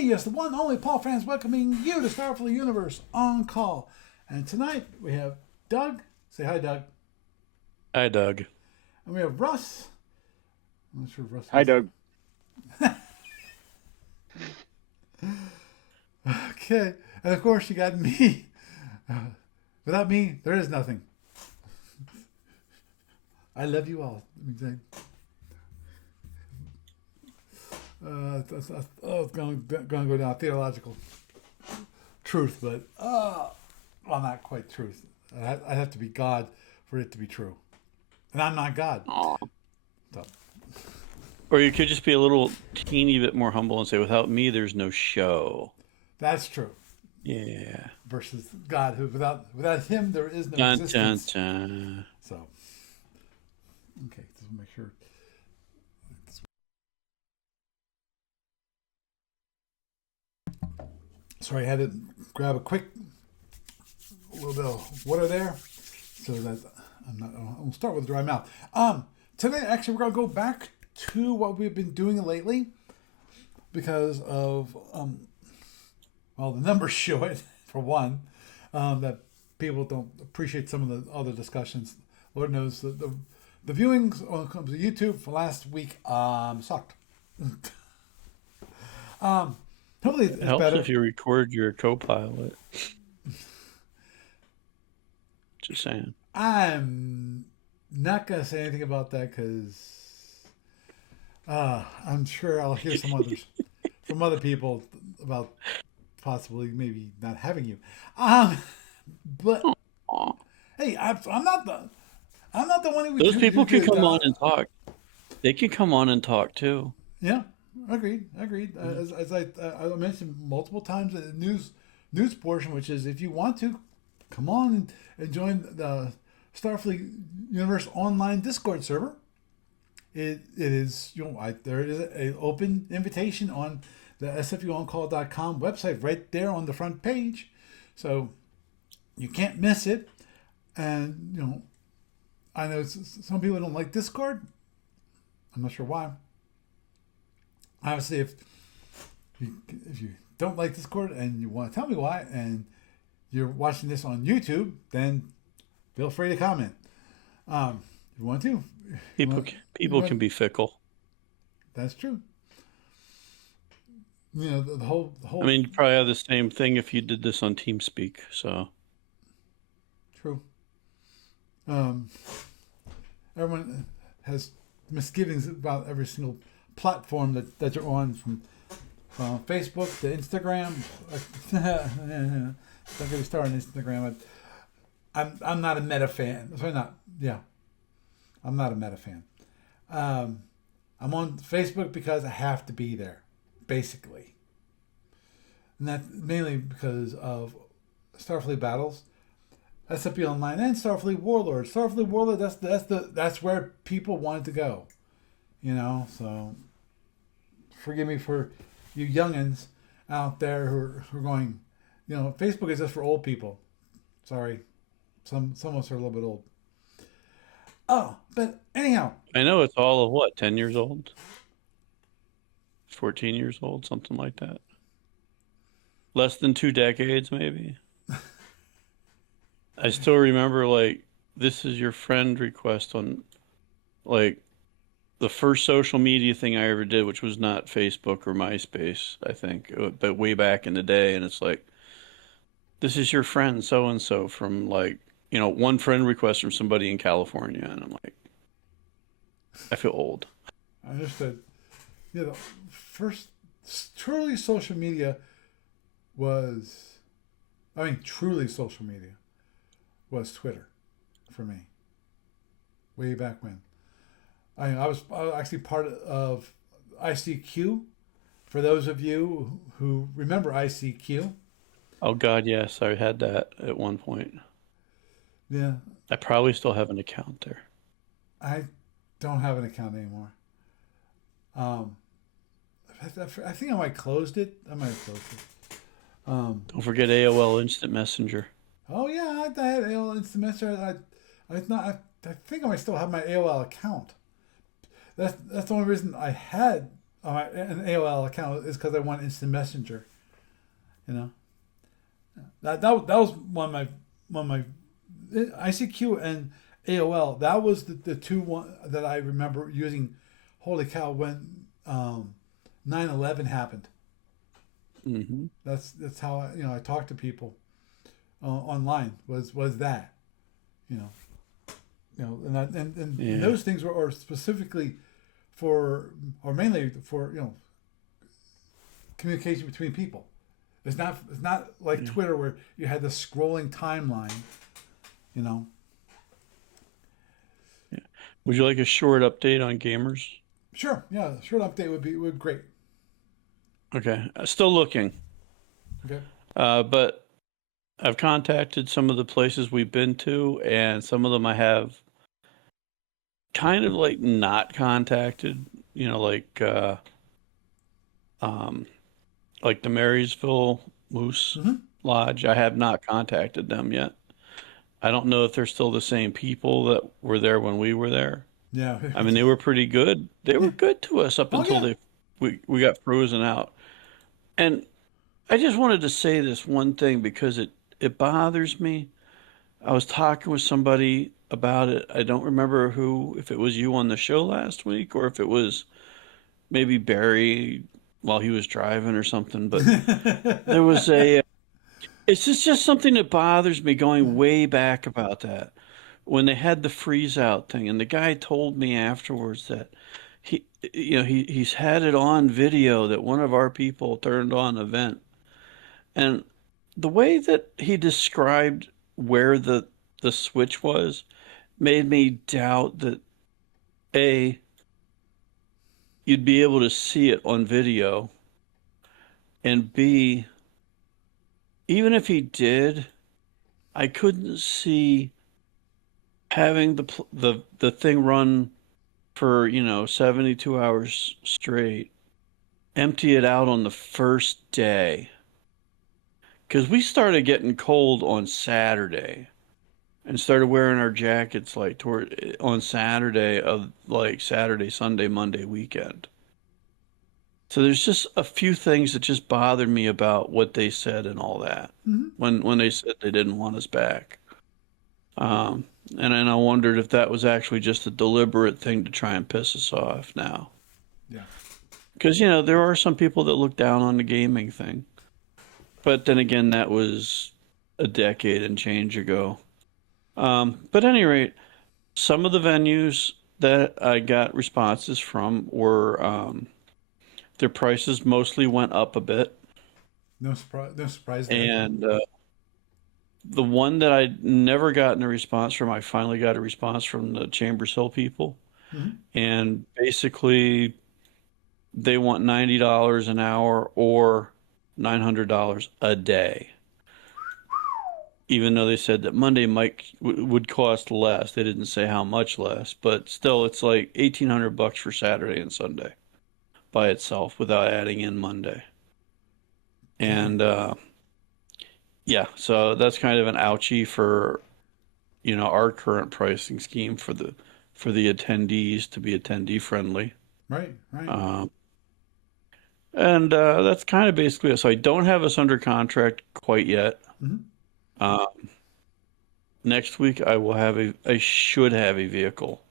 me, yes, the one only Paul Franz, welcoming you to Starfleet Universe on call. And tonight we have Doug. Say hi, Doug. Hi, Doug. And we have Russ. I'm not sure if Russ Hi, is. Doug. Okay. And of course, you got me. Without me, there is nothing. I love you all. It's going to go down theological truth, but well, not quite truth. I have to be God for it to be true, and I'm not God. Aw. So, Or you could just be a little teeny bit more humble and say, without me, there's no show. that's true. Yeah. Versus God, who without Him there is no Dun, existence. dun, dun. So, okay, just make sure. Sorry, I had to grab a little bit of water there, so that I'll start with a dry mouth. Today, actually, we're gonna go back to what we've been doing lately, because of well, the numbers show it for one, that people don't appreciate some of the other discussions. Lord knows that the viewings when it comes to YouTube for last week sucked. Hopefully it's It helps better. if you record your co-pilot. Just saying. I'm not gonna say anything about that because I'm sure I'll hear some others from other people about possibly maybe not having you. But Aw. hey, I'm not the one who Those people can did, come on and talk. They can come on and talk too. Yeah, agreed. As I mentioned multiple times in the news portion, which is if you want to, come on and join the Starfleet Universe online Discord server. It is there is an open invitation on the sfuoncall.com website right there on the front page, so you can't miss it. And I know some people don't like Discord. I'm not sure why. Obviously, if you don't like Discord and you want to tell me why, and you're watching this on YouTube, then feel free to comment. If you want to, People can be fickle. that's true. The whole. I mean, you probably have the same thing if you did this on TeamSpeak. So True. Everyone has misgivings about every single platform that you're on, from Facebook to Instagram. Don't get me started on Instagram. I'm not a Meta fan. Sorry, not yeah. I'm not a Meta fan. I'm on Facebook because I have to be there, basically, and that's mainly because of Starfleet Battles, SFB Online, and Starfleet Warlord. Starfleet Warlord. That's where people wanted to go. So forgive me for you youngins out there who are going. Facebook is just for old people. Sorry, some of us are a little bit old. Oh, but anyhow, I know it's all of what, 10 years old? 14 years old, something like that. Less than 2 decades, maybe. I still remember, this is your friend request on, the first social media thing I ever did, which was not Facebook or MySpace, I think, but way back in the day. And it's like, this is your friend so-and-so from, one friend request from somebody in California. And I'm like, I feel old. I understood. The first truly social media truly social media was Twitter for me. Way back when. I was actually part of ICQ. For those of you who remember ICQ. Oh, God, yes. I had that at one point. Yeah. I probably still have an account there. I don't have an account anymore. I think I might have closed it. Don't forget AOL Instant Messenger. Oh yeah, I had AOL Instant Messenger. I think I might still have my AOL account. That's the only reason I had an AOL account is because I want instant messenger. You know, that was one of my ICQ and AOL. That was the two one that I remember using. Holy cow! When 9/11 happened, Hmm. that's how I talked to people online was that you know and Yeah. those things are specifically for or mainly for communication between people. It's not like Yeah. Twitter where you had the scrolling timeline. You know. Yeah. Would you like a short update on gamers? Sure. Yeah. Short update would great. Okay. Still looking. Okay. But I've contacted some of the places we've been to, and some of them I have kind of like not contacted, you know, um, like the Marysville Moose Mm-hmm. Lodge. I have not contacted them yet. I don't know if they're still the same people that were there when we were there. Yeah. I mean, they were pretty good. They Yeah. were good to us up Oh until yeah. we got frozen out. And I just wanted to say this one thing because it bothers me. I was talking with somebody about it. I don't remember who, if it was you on the show last week or if it was maybe Barry while he was driving or something, but there was a it's just something that bothers me going way back about that. When they had the freeze out thing and the guy told me afterwards that he he's had it on video that one of our people turned on a vent. And the way that he described where the switch was made me doubt that A, you'd be able to see it on video, and B, even if he did, I couldn't see having the thing run for, 72 hours straight, empty it out on the first day. Because we started getting cold on Saturday and started wearing our jackets like toward on Saturday of like Saturday, Sunday, Monday weekend. So there's just a few things that just bothered me about what they said and all that Mm-hmm. when they said they didn't want us back. And then I wondered if that was actually just a deliberate thing to try and piss us off now. Yeah. Because, there are some people that look down on the gaming thing. But then again, that was a decade and change ago. But at any rate, some of the venues that I got responses from were their prices mostly went up a bit. No surprise. No surprise there. And the one that I'd never gotten a response from, I finally got a response from the Chambers Hill people. Mm-hmm. And basically, they want $90 an hour or $900 a day. Even though they said that Monday might would cost less, they didn't say how much less, but still, it's like $1,800 for Saturday and Sunday by itself without adding in Monday. Damn. And yeah, so that's kind of an ouchie for our current pricing scheme for the attendees to be attendee friendly. Right. Right. Um, and that's kind of basically it. So I don't have us under contract quite yet. Mm-hmm. Uh, Next week I should have a vehicle.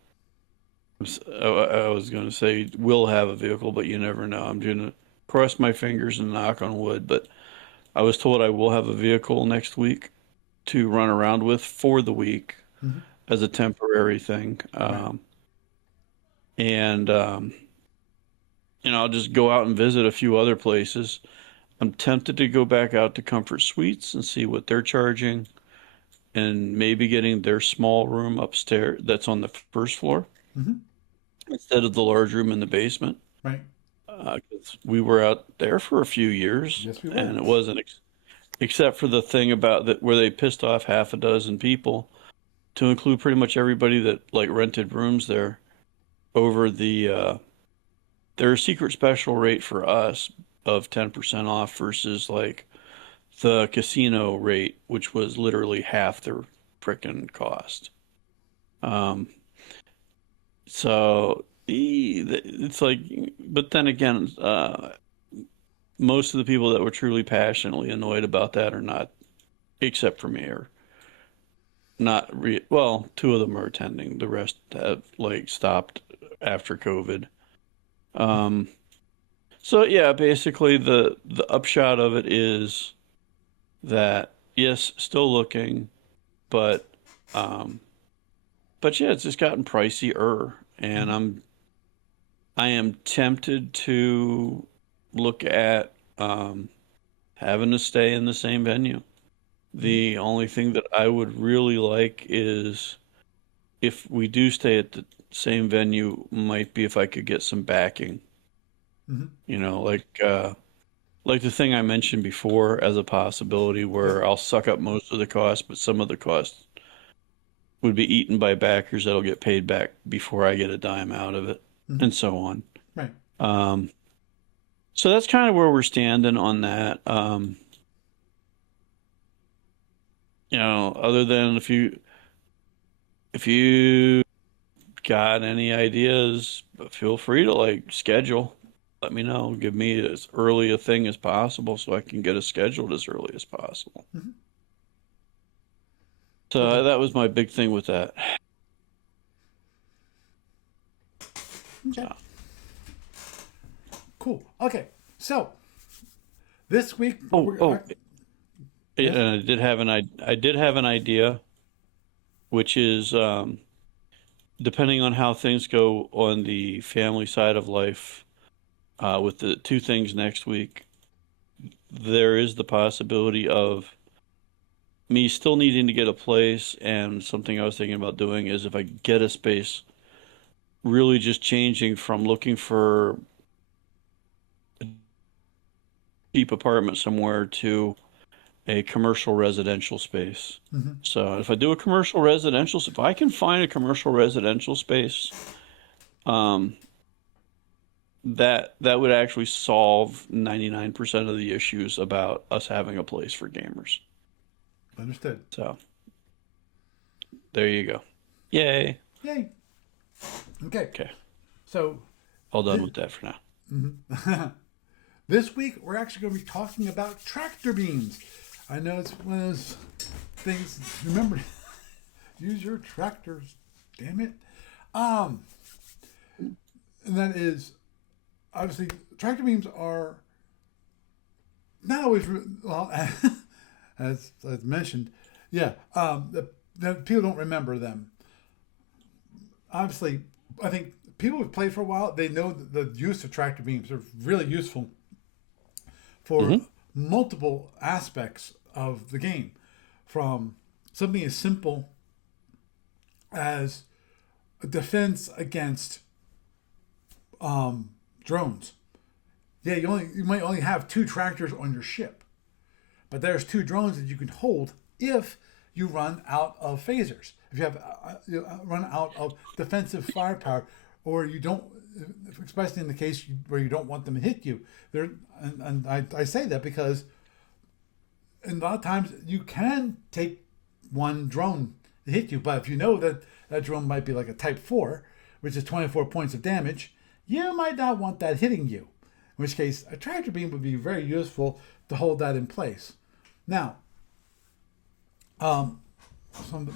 I was going to say will have a vehicle, but you never know. I'm going to cross my fingers and knock on wood, but I was told I will have a vehicle next week to run around with for the week Mm-hmm. as a temporary thing. Right. And I'll just go out and visit a few other places. I'm tempted to go back out to Comfort Suites and see what they're charging and maybe getting their small room upstairs that's on the first floor Mm-hmm. instead of the large room in the basement. Right. 'Cause we were out there for a few years Yes, we were. and it wasn't except for the thing about that where they pissed off half a dozen people to include pretty much everybody that like rented rooms there over their secret special rate for us of 10% off versus like the casino rate, which was literally half their frickin' cost. Um, so it's like, but then again, most of the people that were truly passionately annoyed about that are not, except for me, are not well, two of them are attending. The rest have like stopped after COVID. Um, so yeah, basically the upshot of it is that yes, still looking, but um, but yeah, it's just gotten pricier, and Mhm. I am tempted to look at having to stay in the same venue. Mhm. The only thing that I would really like is if we do stay at the same venue, might be if I could get some backing. Mhm. You know, like the thing I mentioned before as a possibility Yep. where I'll suck up most of the cost, but some of the cost would be eaten by backers that'll get paid back before I get a dime out of it, Mhm. and so on. Right. Um, so that's kind of where we're standing on that. Other than if you got any ideas, feel free to like schedule. Let me know. Give me as early a thing as possible so I can get it scheduled as early as possible. Mhm. Okay. So that was my big thing with that. Okay. So, Cool. Okay. So this week oh, we're oh, yes. and I did have an idea, which is depending on how things go on the family side of life, with the two things next week, there is the possibility of me still needing to get a place, and something I was thinking about doing is if I get a space, really just changing from looking for a cheap apartment somewhere to a commercial residential space. Mhm. So if I do a commercial residential, if I can find a commercial residential space, um, that would actually solve 99% of the issues about us having a place for gamers. Understood. So there you go. Yay. Yay. Okay. Okay. So All done this, with that for now. this week we're actually going to be talking about tractor beams. I know it's one of those things. Remember, use your tractors. Damn it. Um, and that is obviously tractor beams are not always well, as mentioned. Yeah. The people don't remember them. Obviously, I think people who've played for a while, they know that the use of tractor beams are really useful for Hmm. multiple aspects of the game, from something as simple as a defense against drones. Yeah, you might only have two tractors on your ship, but there's two drones that you can hold if you run out of phasers. If you run out of defensive firepower, or you don't, especially in the case where you don't want them to hit you. There, and I say that because a lot of times you can take one drone to hit you, but if you know that that drone might be like a Type 4, which is 24 points of damage, you might not want that hitting you. In which case, a tractor beam would be very useful to hold that in place. Now, um, some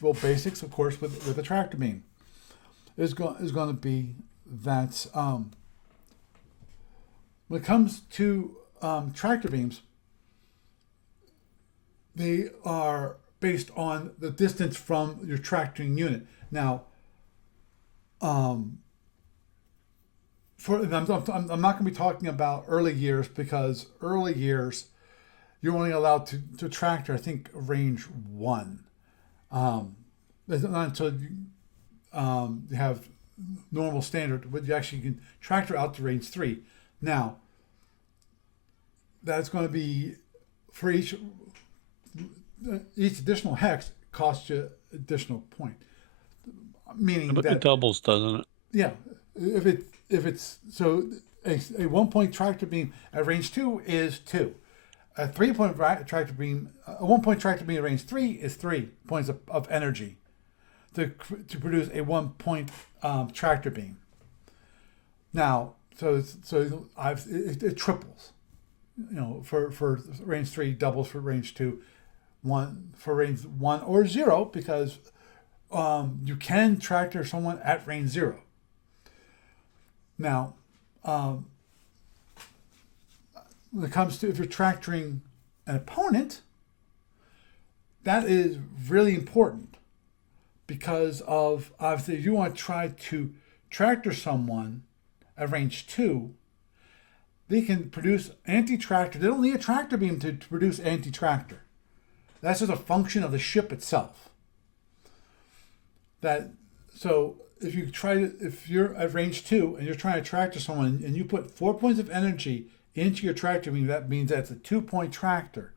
real basics, of course, with a tractor beam is going to be that when it comes to tractor beams, they are based on the distance from your tractoring unit. Now, um, I'm not going to be talking about early years because early years you're only allowed to tractor, I think, range one. Um, it's not until you have normal standard, but you actually can tractor out to range three. Now, that's going to be for each additional hex costs you additional point, meaning But it that doubles, doesn't it? yeah, if it's so a 1 point tractor beam at range two is two. A 3 point tractor beam, a 1 point tractor beam at range three is 3 points of energy to produce a 1 point tractor beam. Now, it triples. For range 3, doubles for range 2, one for range 1 or 0, because you can tractor someone at range 0. Now, when it comes to if you're tractoring an opponent, that is really important, because of obviously if you want to try to tractor someone at range 2, they can produce anti-tractor. They don't need a tractor beam to produce anti-tractor. That's just a function of the ship itself. So if you're at range 2 and you're trying to tractor someone and you put 4 points of energy into your tractor beam, that means that's a 2-point tractor.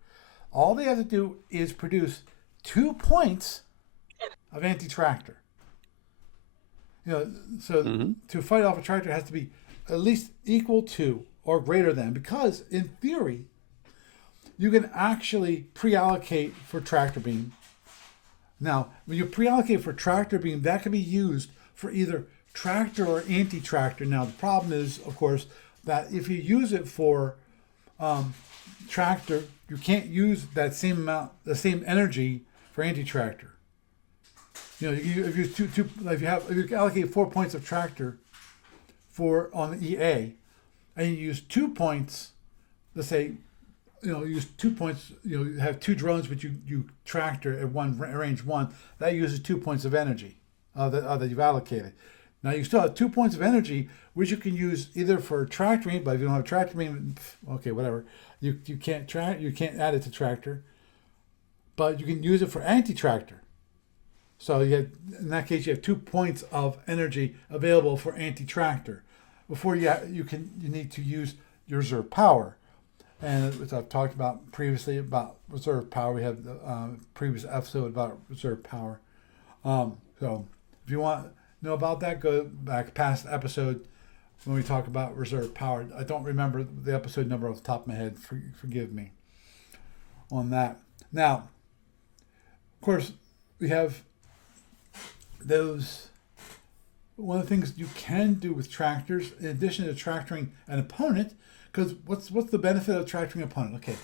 All they have to do is produce 2 points of anti-tractor. To fight off a tractor, it has to be at least equal to or greater than, because in theory, you can actually pre-allocate for tractor beam. Now, when you pre-allocate for tractor beam, that can be used for either tractor or anti-tractor. Now, the problem is, of course, that if you use it for tractor, you can't use that same amount, the same energy for anti-tractor. If you allocate 4 points of tractor on the EA, and you use 2 points, let's say, use 2 points, you have 2 drones, but you tractor at range 1, that uses 2 points of energy that you've allocated. Now you still have 2 points of energy, which you can use either for tractoring, but if you don't have tractoring, okay, whatever. You can't add it to tractor, but you can use it for anti-tractor. So in that case, you have 2 points of energy available for anti-tractor. Before you need to use your reserve power. And as I've talked about previously about reserve power, we have the previous episode about reserve power. So if you want to know about that, go back past the episode when we talk about reserve power. I don't remember the episode number off the top of my head. Forgive me on that. Now, of course, we have those. One of the things you can do with tractors, in addition to tractoring an opponent, because what's the benefit of tractoring an opponent? Okay,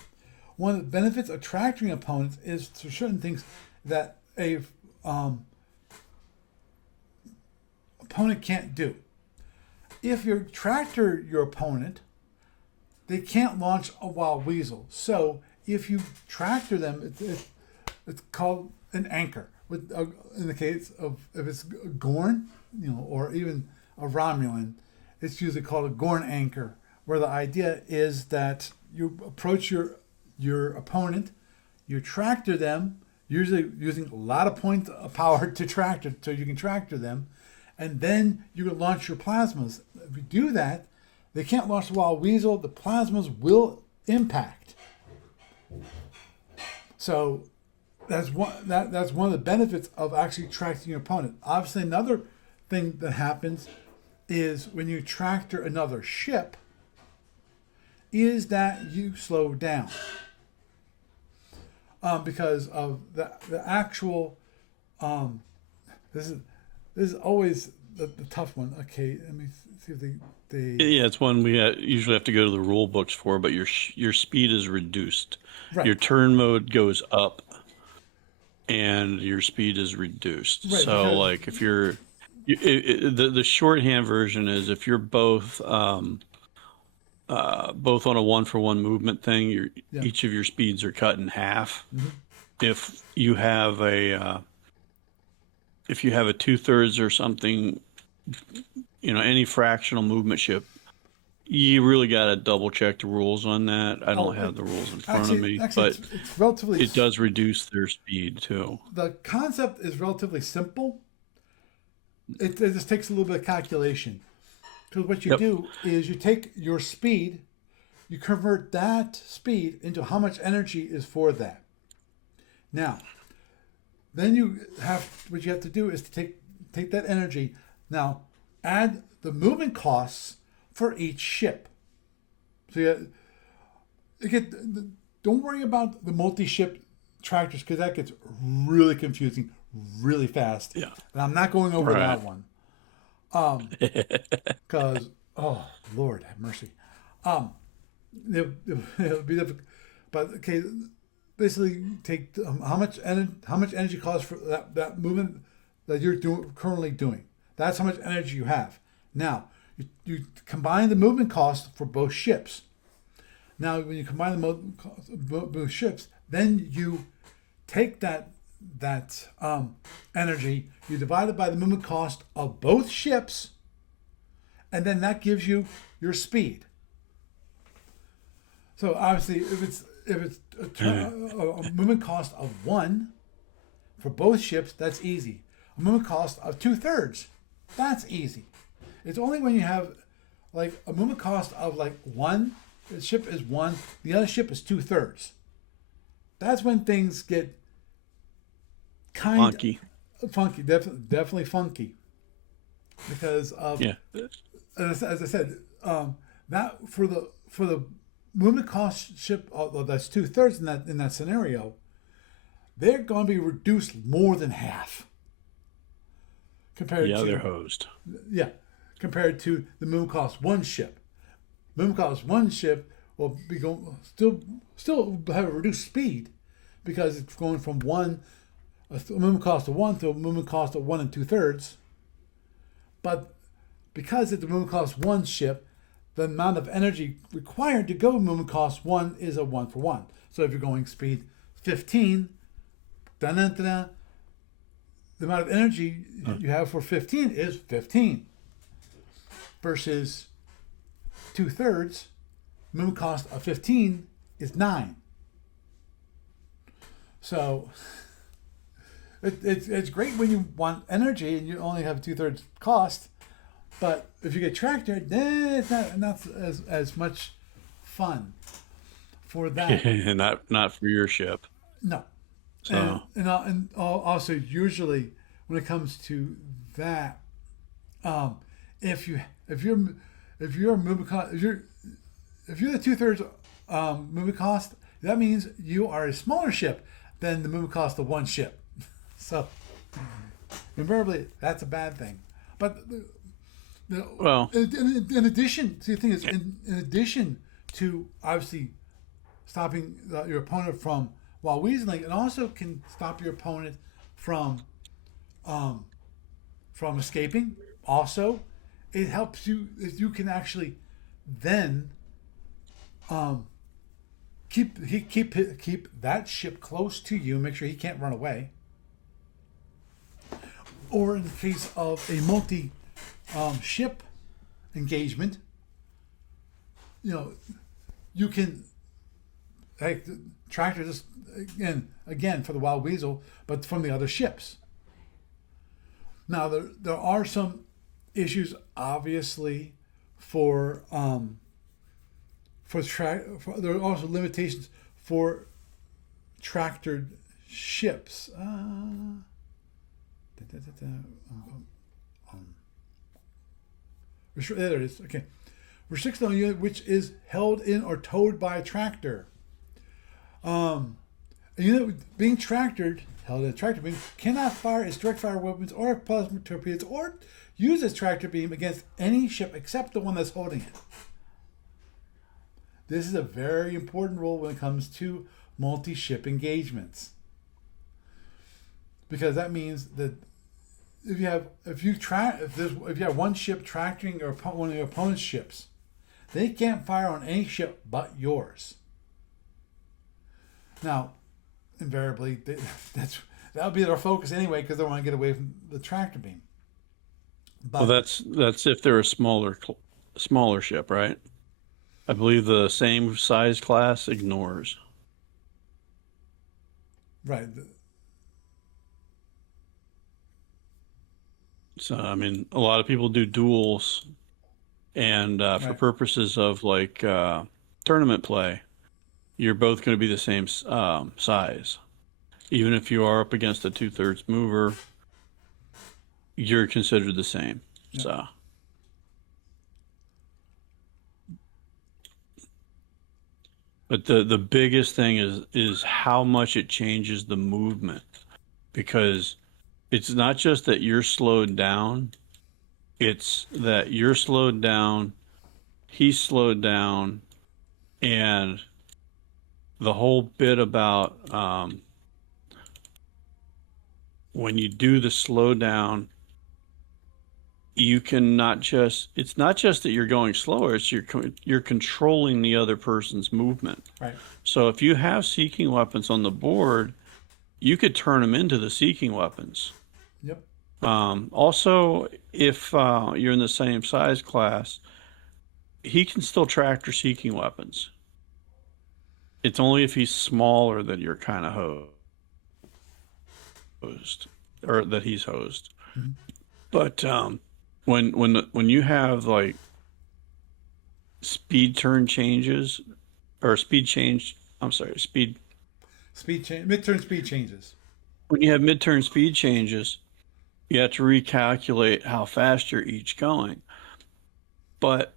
one of the benefits of tractoring opponents is for certain things that a opponent can't do. If you tractor your opponent, they can't launch a wild weasel. So if you tractor them, it's called an anchor. In the case of if it's Gorn, or even a Romulan, it's usually called a Gorn anchor, where the idea is that you approach your opponent, you tractor them, usually using a lot of points of power to tractor, so you can tractor them, and then you can launch your plasmas. If you do that, they can't launch the wild weasel. The plasmas will impact. So that's one of the benefits of actually tracking your opponent. Obviously, another thing that happens is when you tractor another ship, is that you slow down because of the actual. This is always the tough one. Okay, let me see if they. Yeah, it's one we usually have to go to the rule books for, but your speed is reduced. Right. Your turn mode goes up, and your speed is reduced. Right, so, because like, if you're the shorthand version is if you're both on a 1-for-1 movement thing, each of your speeds are cut in half. Mm-hmm. If you have a 2/3 or something, any fractional movement ship, you really got to double check the rules on that. I don't have the rules in front of me, but it's relatively. It does reduce their speed too. The concept is relatively simple. It just takes a little bit of calculation. Because what you do is you take your speed, you convert that speed into how much energy is for that. Now, then what you have to do is to take that energy, now add the movement costs for each ship. So don't worry about the multi-ship tractors, because that gets really confusing really fast. Yeah. And I'm not going over that one. Because Oh, Lord have mercy. Um, it'll be difficult. But okay, basically take how much energy costs for that movement that you're currently doing. That's how much energy you have. Now you combine the movement cost for both ships. Now when you combine the movement cost of both ships, then you take that energy, you divide it by the movement cost of both ships, and then that gives you your speed. So obviously, if it's a movement cost of one for both ships, that's easy. A movement cost of 2/3, that's easy. It's only when you have like a movement cost of like one, the ship is one, the other ship is 2/3. That's when things get kind Wonky. of funky, definitely funky, because of, Yeah. as I said, that for the movement cost ship, that's 2/3 in that scenario, they're going to be reduced more than half compared Yeah, they're to, hosed. yeah, compared to the movement cost one ship. Movement cost one ship will be going still have a reduced speed because it's going from a movement cost of one to a movement cost of 1 2/3. But because it's a movement cost one ship, the amount of energy required to go movement cost one is a 1-for-1. So if you're going speed 15, da-da-da-da, the amount of energy you have for 15 is 15 versus 2/3. Movement cost of 15 is 9. So it's great when you want energy and you only have 2/3 cost. But if you get tractor, then it's not as much fun for that. Not for your ship. No, So and also usually when it comes to that, um, if you if you're moving cost if you're the 2/3 moving cost, that means you are a smaller ship than the moving cost of one ship. So invariably, that's a bad thing. But well, in addition, see, the thing is, in addition to obviously stopping your opponent from while weaseling, it also can stop your opponent from um, from escaping. Also, it helps you if you can actually then um, keep that ship close to you. Make sure he can't run away. Or in the case of a multi ship engagement, you know, you can like the tractor just again for the Wild Weasel, but from the other ships. Now there are some issues obviously for there are also limitations for tractored ships. There it is. Okay. Restriction on a unit which is held in or towed by a tractor. A unit being tractored, held in a tractor beam, cannot fire its direct fire weapons or plasma torpedoes or use its tractor beam against any ship except the one that's holding it. This is a very important rule when it comes to multi-ship engagements, because that means that if you have one ship tractoring or one of your opponent's ships, they can't fire on any ship but yours. Now, invariably, that'll be their focus anyway because they want to get away from the tractor beam. well, But that's if they're a smaller ship, right? I believe the same size class ignores. right, So I mean, a lot of people do duels, and for right, purposes of like tournament play, you're both going to be the same size. Even if you are up against a 2/3 mover, you're considered the same. yeah, So, but the biggest thing is how much it changes the movement, because it's not just that you're slowed down, it's that you're slowed down he slowed down, and the whole bit about when you do the slowdown, you can not just, it's not just that you're going slower, it's you're controlling the other person's movement. Right. So if you have seeking weapons on the board, you could turn them into the seeking weapons. Yep. Also, if you're in the same size class, he can still tractor seeking weapons. It's only if he's smaller that you're kind of hosed, or that he's hosed. Mm-hmm. But when you have like speed turn changes or speed change, I'm sorry, speed change, midturn speed changes. when you have mid-turn speed changes, you have to recalculate how fast you're each going. But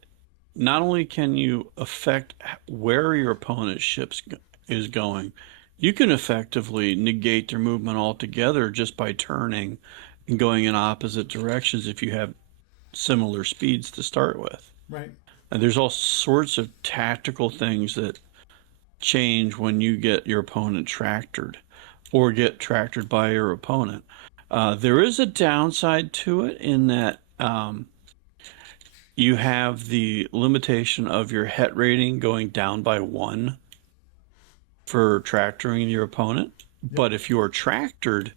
not only can you affect where your opponent's ship is going, you can effectively negate their movement altogether just by turning and going in opposite directions if you have similar speeds to start with. Right. And there's all sorts of tactical things that change when you get your opponent tractored or get tractored by your opponent. There is a downside to it in that you have the limitation of your het rating going down by 1 for tractoring your opponent. Yep. But if you are tractored,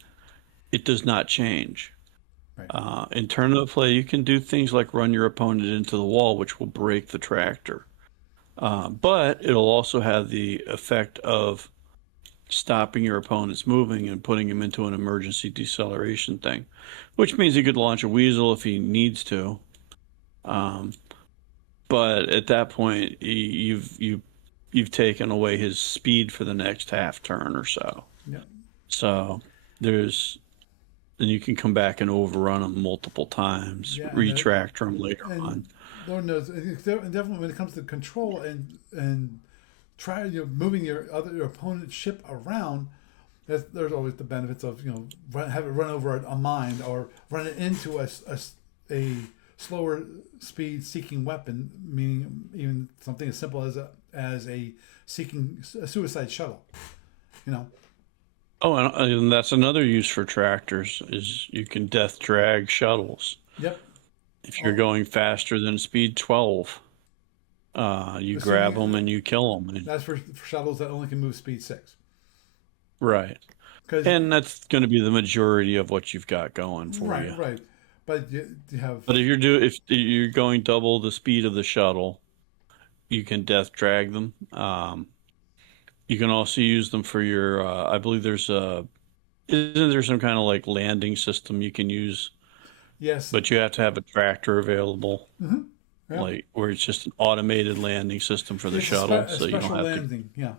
it does not change. Right. In tournament play, you can do things like run your opponent into the wall, which will break the tractor. But it'll also have the effect of stopping your opponent's moving and putting him into an emergency deceleration thing, which means he could launch a weasel if he needs to. But at that point, you've taken away his speed for the next half turn or so. Yeah. So then you can come back and overrun them multiple times, Yeah, retractor them later on. Lord knows, definitely when it comes to control and try moving your opponent's ship around, there's always the benefits of have it run over a mine or run it into a slower speed seeking weapon, meaning even something as simple as a suicide shuttle. Oh, and that's another use for tractors is you can death drag shuttles. Yep. If you're going faster than speed 12, you grab them and you kill them. That's for shuttles that only can move speed 6. Right. And that's going to be the majority of what you've got going for you. Right. But you have. But if you're going double the speed of the shuttle, you can death drag them. You can also use them for your. I believe isn't there some kind of like landing system you can use? Yes. But you have to have a tractor available, Yeah. like where it's just an automated landing system for the shuttle, so you don't have landing. to.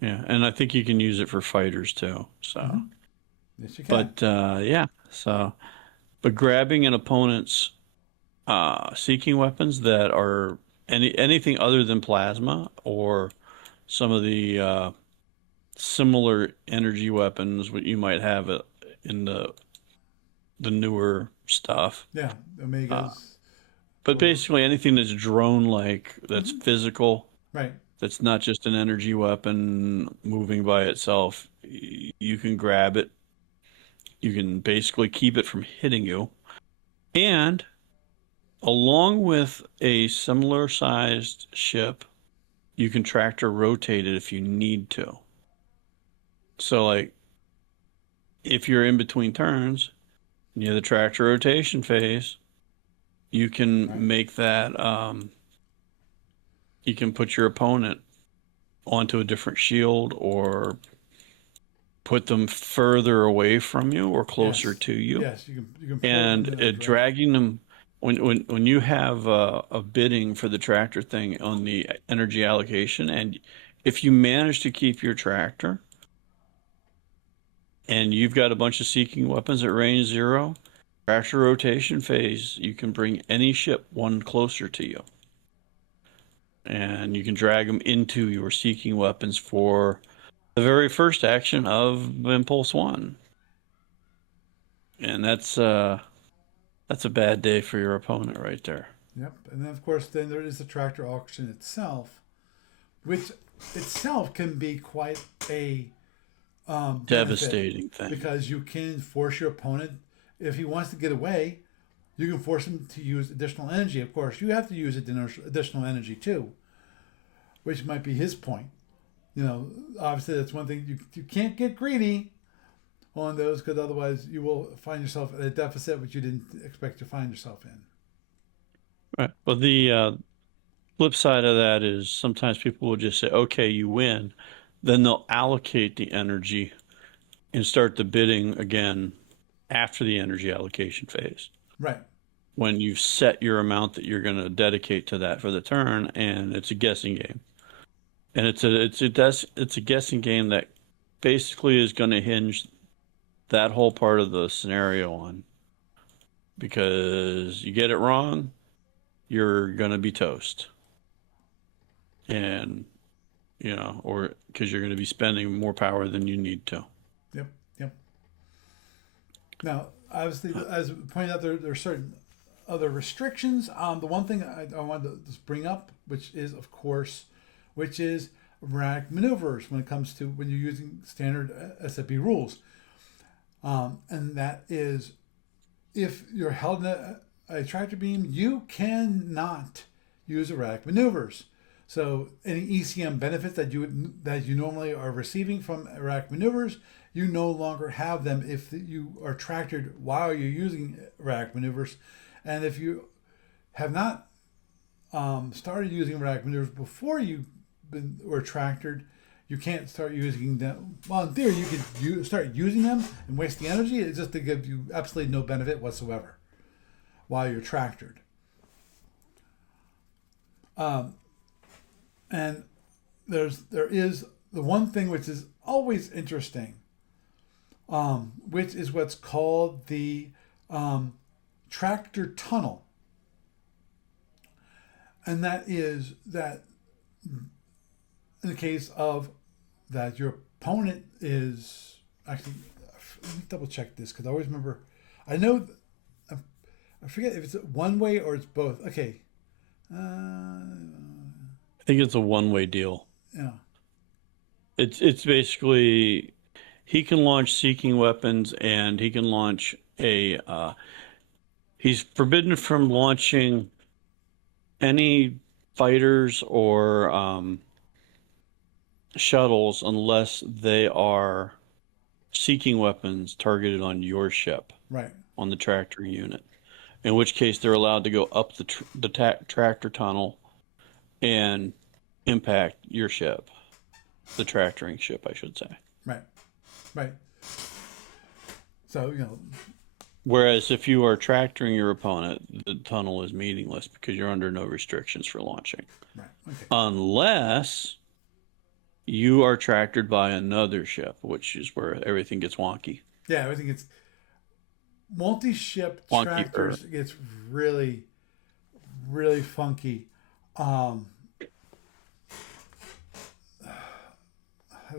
Yeah, and I think you can use it for fighters too. So. Yes, you can. But but grabbing an opponent's seeking weapons that are anything other than plasma or some of the similar energy weapons what you might have in the newer stuff. Yeah, Omegas. But basically anything that's drone-like, that's physical, right? That's not just an energy weapon moving by itself. You can grab it. You can basically keep it from hitting you. And along with a similar sized ship, you can tractor rotate it if you need to. So like if you're in between turns, near the tractor rotation phase, you can make that you can put your opponent onto a different shield or put them further away from you or closer to you. Yes, you can. And dragging them when you have a bidding for the tractor thing on the energy allocation, and if you manage to keep your tractor, and you've got a bunch of seeking weapons at range 0, tractor rotation phase, you can bring any ship one closer to you, and you can drag them into your seeking weapons for the very first action of Impulse 1. And that's a bad day for your opponent right there. Yep. And then, of course, then there is the tractor auction itself, which itself can be quite a benefit Devastating thing. because you can force your opponent, if he wants to get away, you can force him to use additional energy. Of course, you have to use additional energy too, which might be his point. Obviously, that's one thing. You can't get greedy on those because otherwise you will find yourself at a deficit which you didn't expect to find yourself in. Right. Well, the flip side of that is sometimes people will just say, okay, you win. Then they'll allocate the energy and start the bidding again after the energy allocation phase. Right. When you've set your amount that you're going to dedicate to that for the turn, and it's a guessing game. And it's a guessing game that basically is going to hinge that whole part of the scenario on, because you get it wrong, you're going to be toast. And or because you're going to be spending more power than you need to. Yep. Yep. Now, obviously, as pointed out, there are certain other restrictions. The one thing I wanted to just bring up, which is, of course, erratic maneuvers when it comes to when you're using standard SFB rules. And that is, if you're held in a tractor beam, you cannot use erratic maneuvers. So any ECM benefits that you normally are receiving from erratic maneuvers, you no longer have them if you are tractored while you're using erratic maneuvers. And if you have not started using erratic maneuvers before were tractored, you can't start using them. Well, in theory, you could start using them and waste the energy. It's just to give you absolutely no benefit whatsoever while you're tractored. And there is the one thing which is always interesting, which is what's called the tractor tunnel. And that is that in the case of that your opponent is actually, let me double check this because I always remember, I know, I forget if it's one way or it's both. Okay. I think it's a one-way deal. Yeah. It's basically he can launch seeking weapons, and he can launch he's forbidden from launching any fighters or shuttles unless they are seeking weapons targeted on your ship, Right. on the tractor unit. In which case, they're allowed to go up the tractor tunnel and impact your ship, the tractoring ship, I should say. Right. Right. So, Whereas if you are tractoring your opponent, the tunnel is meaningless because you're under no restrictions for launching. right. Okay. Unless you are tractored by another ship, which is where everything gets wonky. Yeah, everything gets multi-ship Wonky tractors gets really, really funky.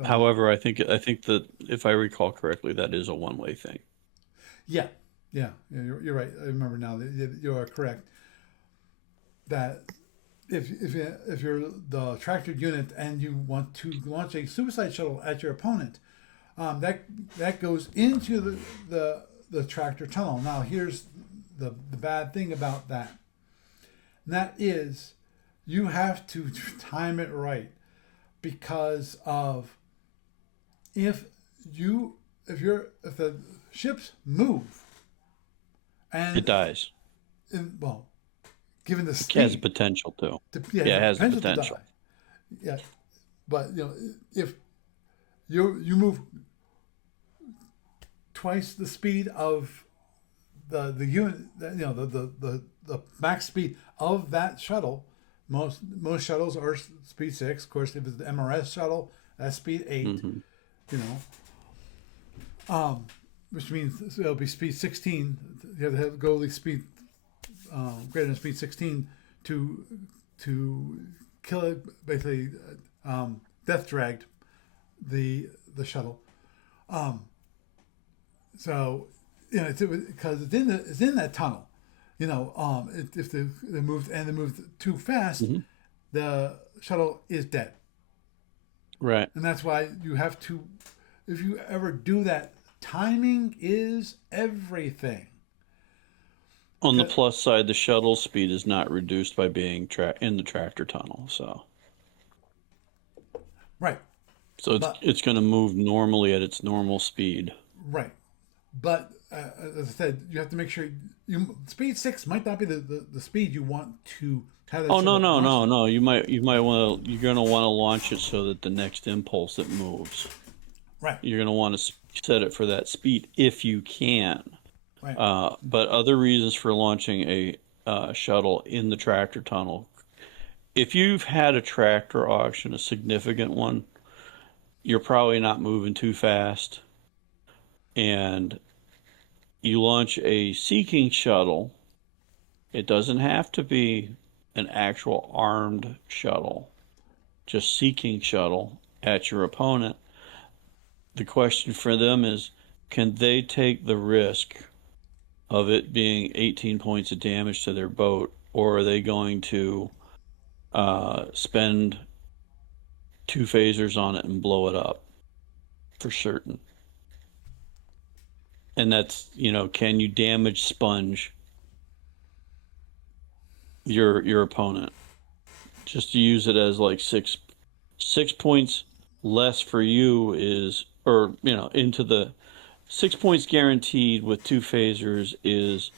However, I think that if I recall correctly, that is a one-way thing. Yeah, you're right. I remember now that you are correct. That if you're the tractored unit and you want to launch a suicide shuttle at your opponent, that goes into the tractor tunnel. Now here's the bad thing about that. And that is you have to time it right because of if the ships move and It dies. well, given the It has speed, potential to. yeah, Yeah, it has the to potential. die. Yeah, but if you move twice the speed of the unit, the max speed of that shuttle. Most shuttles are speed 6. Of course, if it's the MRS shuttle, that's speed 8. Mm-hmm. Which means it'll be speed 16. You have to go at least speed greater than speed 16 to kill it. Basically, death dragged the shuttle. So it's because it's in that tunnel. If they moved too fast, Hmm. the shuttle is dead. Right. And that's why you have to, if you ever do that, timing is everything. On the 'Cause- plus side, the shuttle speed is not reduced by being in the tractor tunnel, right. so But it's going to move normally at its normal speed. right. But as I said, you have to make sure speed 6 might not be the speed you want to have that Oh no, shuttle no, launched no, at. no! You're going to want to launch it so that the next impulse it moves. Right. You're going to want to set it for that speed if you can. Right. But other reasons for launching a shuttle in the tractor tunnel, if you've had a tractor auction, a significant one, you're probably not moving too fast, and you launch a seeking shuttle. It doesn't have to be an actual armed shuttle, just seeking shuttle at your opponent. The question for them is, can they take the risk of it being 18 points of damage to their boat, or are they going to spend 2 phasers on it and blow it up for certain? And that's, can you damage sponge your opponent? Just to use it as like 6 points less for you is, or into the 6 points guaranteed with 2 phasers is,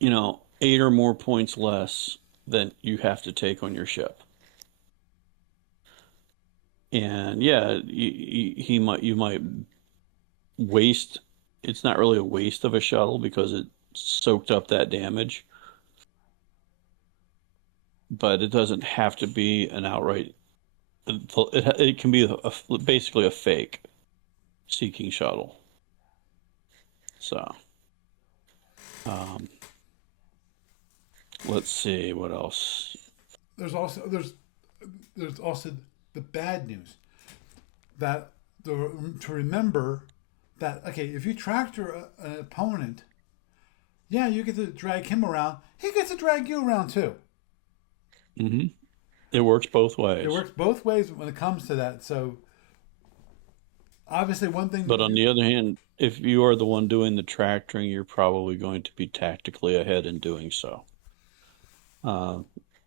8 or more points less than you have to take on your ship. And yeah, you might waste. It's not really a waste of a shuttle because it soaked up that damage, but it doesn't have to be an outright. It can be basically a fake seeking shuttle. So, um, let's see what else. There's also the bad news that to remember that, okay, if you tractor an opponent, yeah, you get to drag him around. He gets to drag you around too. Hmm. It works both It ways. works both ways when it comes to that. So obviously, one thing But on the other hand, if you are the one doing the tractoring, you're probably going to be tactically ahead in doing so. Uh,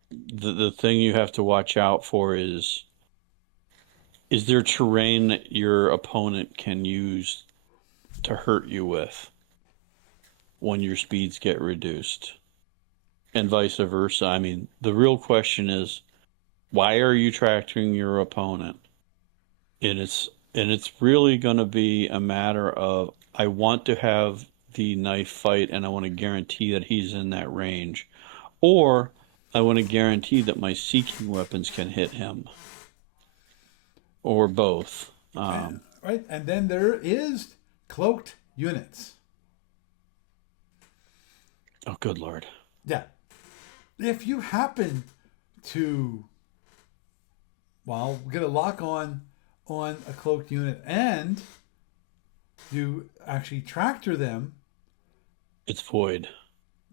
the thing you have to watch out for is there terrain that your opponent can use to hurt you with when your speeds get reduced, and vice versa. I mean, the real question is, why are you tractoring your opponent? And it's really going to be a matter of, I want to have the knife fight and I want to guarantee that he's in that range, or I want to guarantee that my seeking weapons can hit him, or both. right, and then there is cloaked units. Oh, good Lord. Yeah, if you happen to, well, get a lock on a cloaked unit and you actually tractor them, It's void.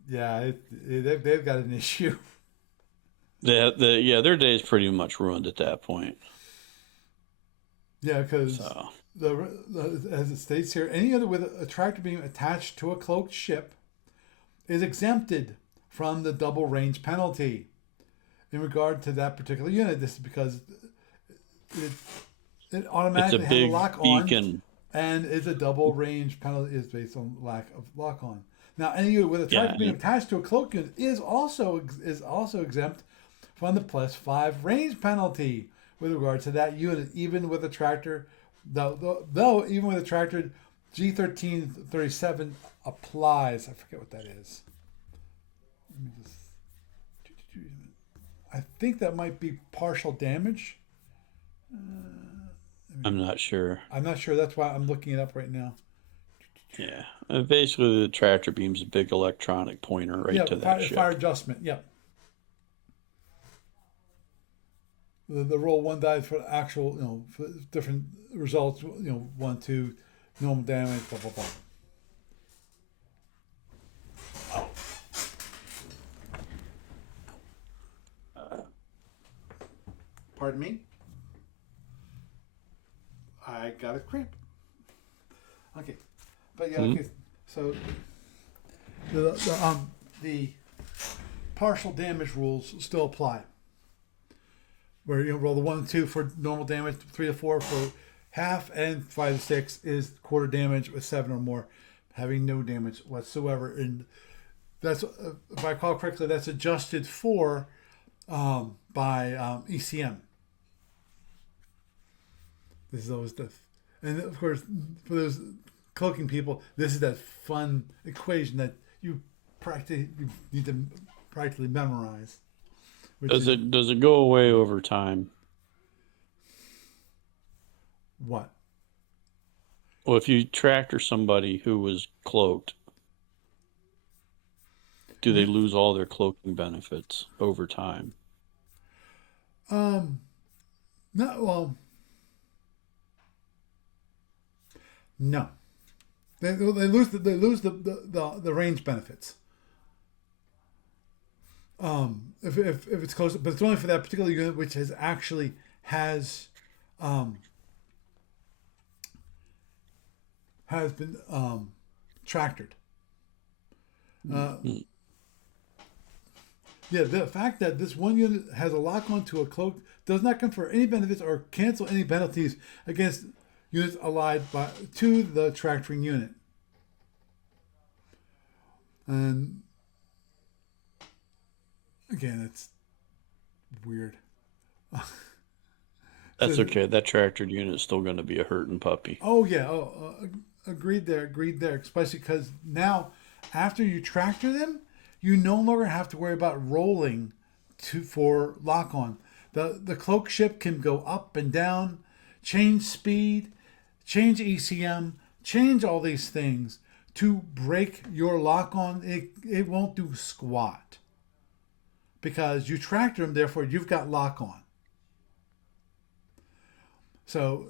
yeah, they've got an issue. Yeah, their day is pretty much ruined at that point. Yeah, because So, as it states here, any other with a tractor beam attached to a cloaked ship is exempted from the double range penalty in regard to that particular unit. This is because it, it it's a automatically has a big lock on, beacon. and is a double range penalty is based on lack of lock on. Now, any unit with a Yeah, tractor beam attached to a cloak unit is also exempt from the +5 range penalty with regard to that unit, even with a tractor, though even with a tractor, G1337 applies. I forget what that is. I think that might be partial damage. I'm not sure. I'm not sure. That's why I'm looking it up right now. Yeah. Basically, the tractor beam's a big electronic pointer right Yeah, to that fire ship. adjustment. Yep. The roll one die for actual, for different results. 1, 2, normal damage, blah blah blah. pardon me. I got a cramp. Okay, but yeah, okay. So the partial damage rules still apply. Where you roll the 1 and 2 for normal damage, 3 to 4 for half, and 5 to 6 is quarter damage with 7 or more, having no damage whatsoever. And that's, if I recall correctly, that's adjusted for by ECM. This is always the, and of course for those cloaking people, this is that fun equation that you need to practically memorize. Does it go away over time? What? Well, if you tractor somebody who was cloaked, do they lose all their cloaking benefits over time? No, well, no. They lose the range benefits. If it's close, but it's only for that particular unit which has been tractored. Yeah, the fact that this one unit has a lock on to a cloak does not confer any benefits or cancel any penalties against units allied to the tractoring unit. And again, it's weird. That's okay. That tractored unit is still going to be a hurting puppy. Oh yeah, agreed there, Especially because now, after you tractor them, you no longer have to worry about rolling for lock on. The cloak ship can go up and down, change speed, change ECM, change all these things to break your lock on. It won't do squat because you tractor them. Therefore, you've got lock on. So,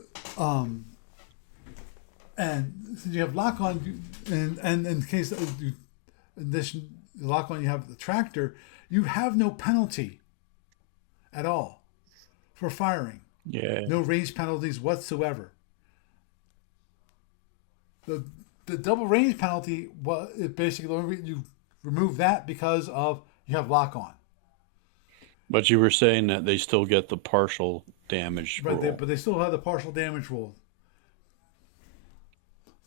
and since you have lock on, and in case in addition lock on, you have the tractor, you have no penalty at all for firing. Yeah. No range penalties whatsoever. The double range penalty, well, it basically the only reason you remove that because of you have lock on. But you were saying that they still get the partial damage Right, rule. but they still have the partial damage rule.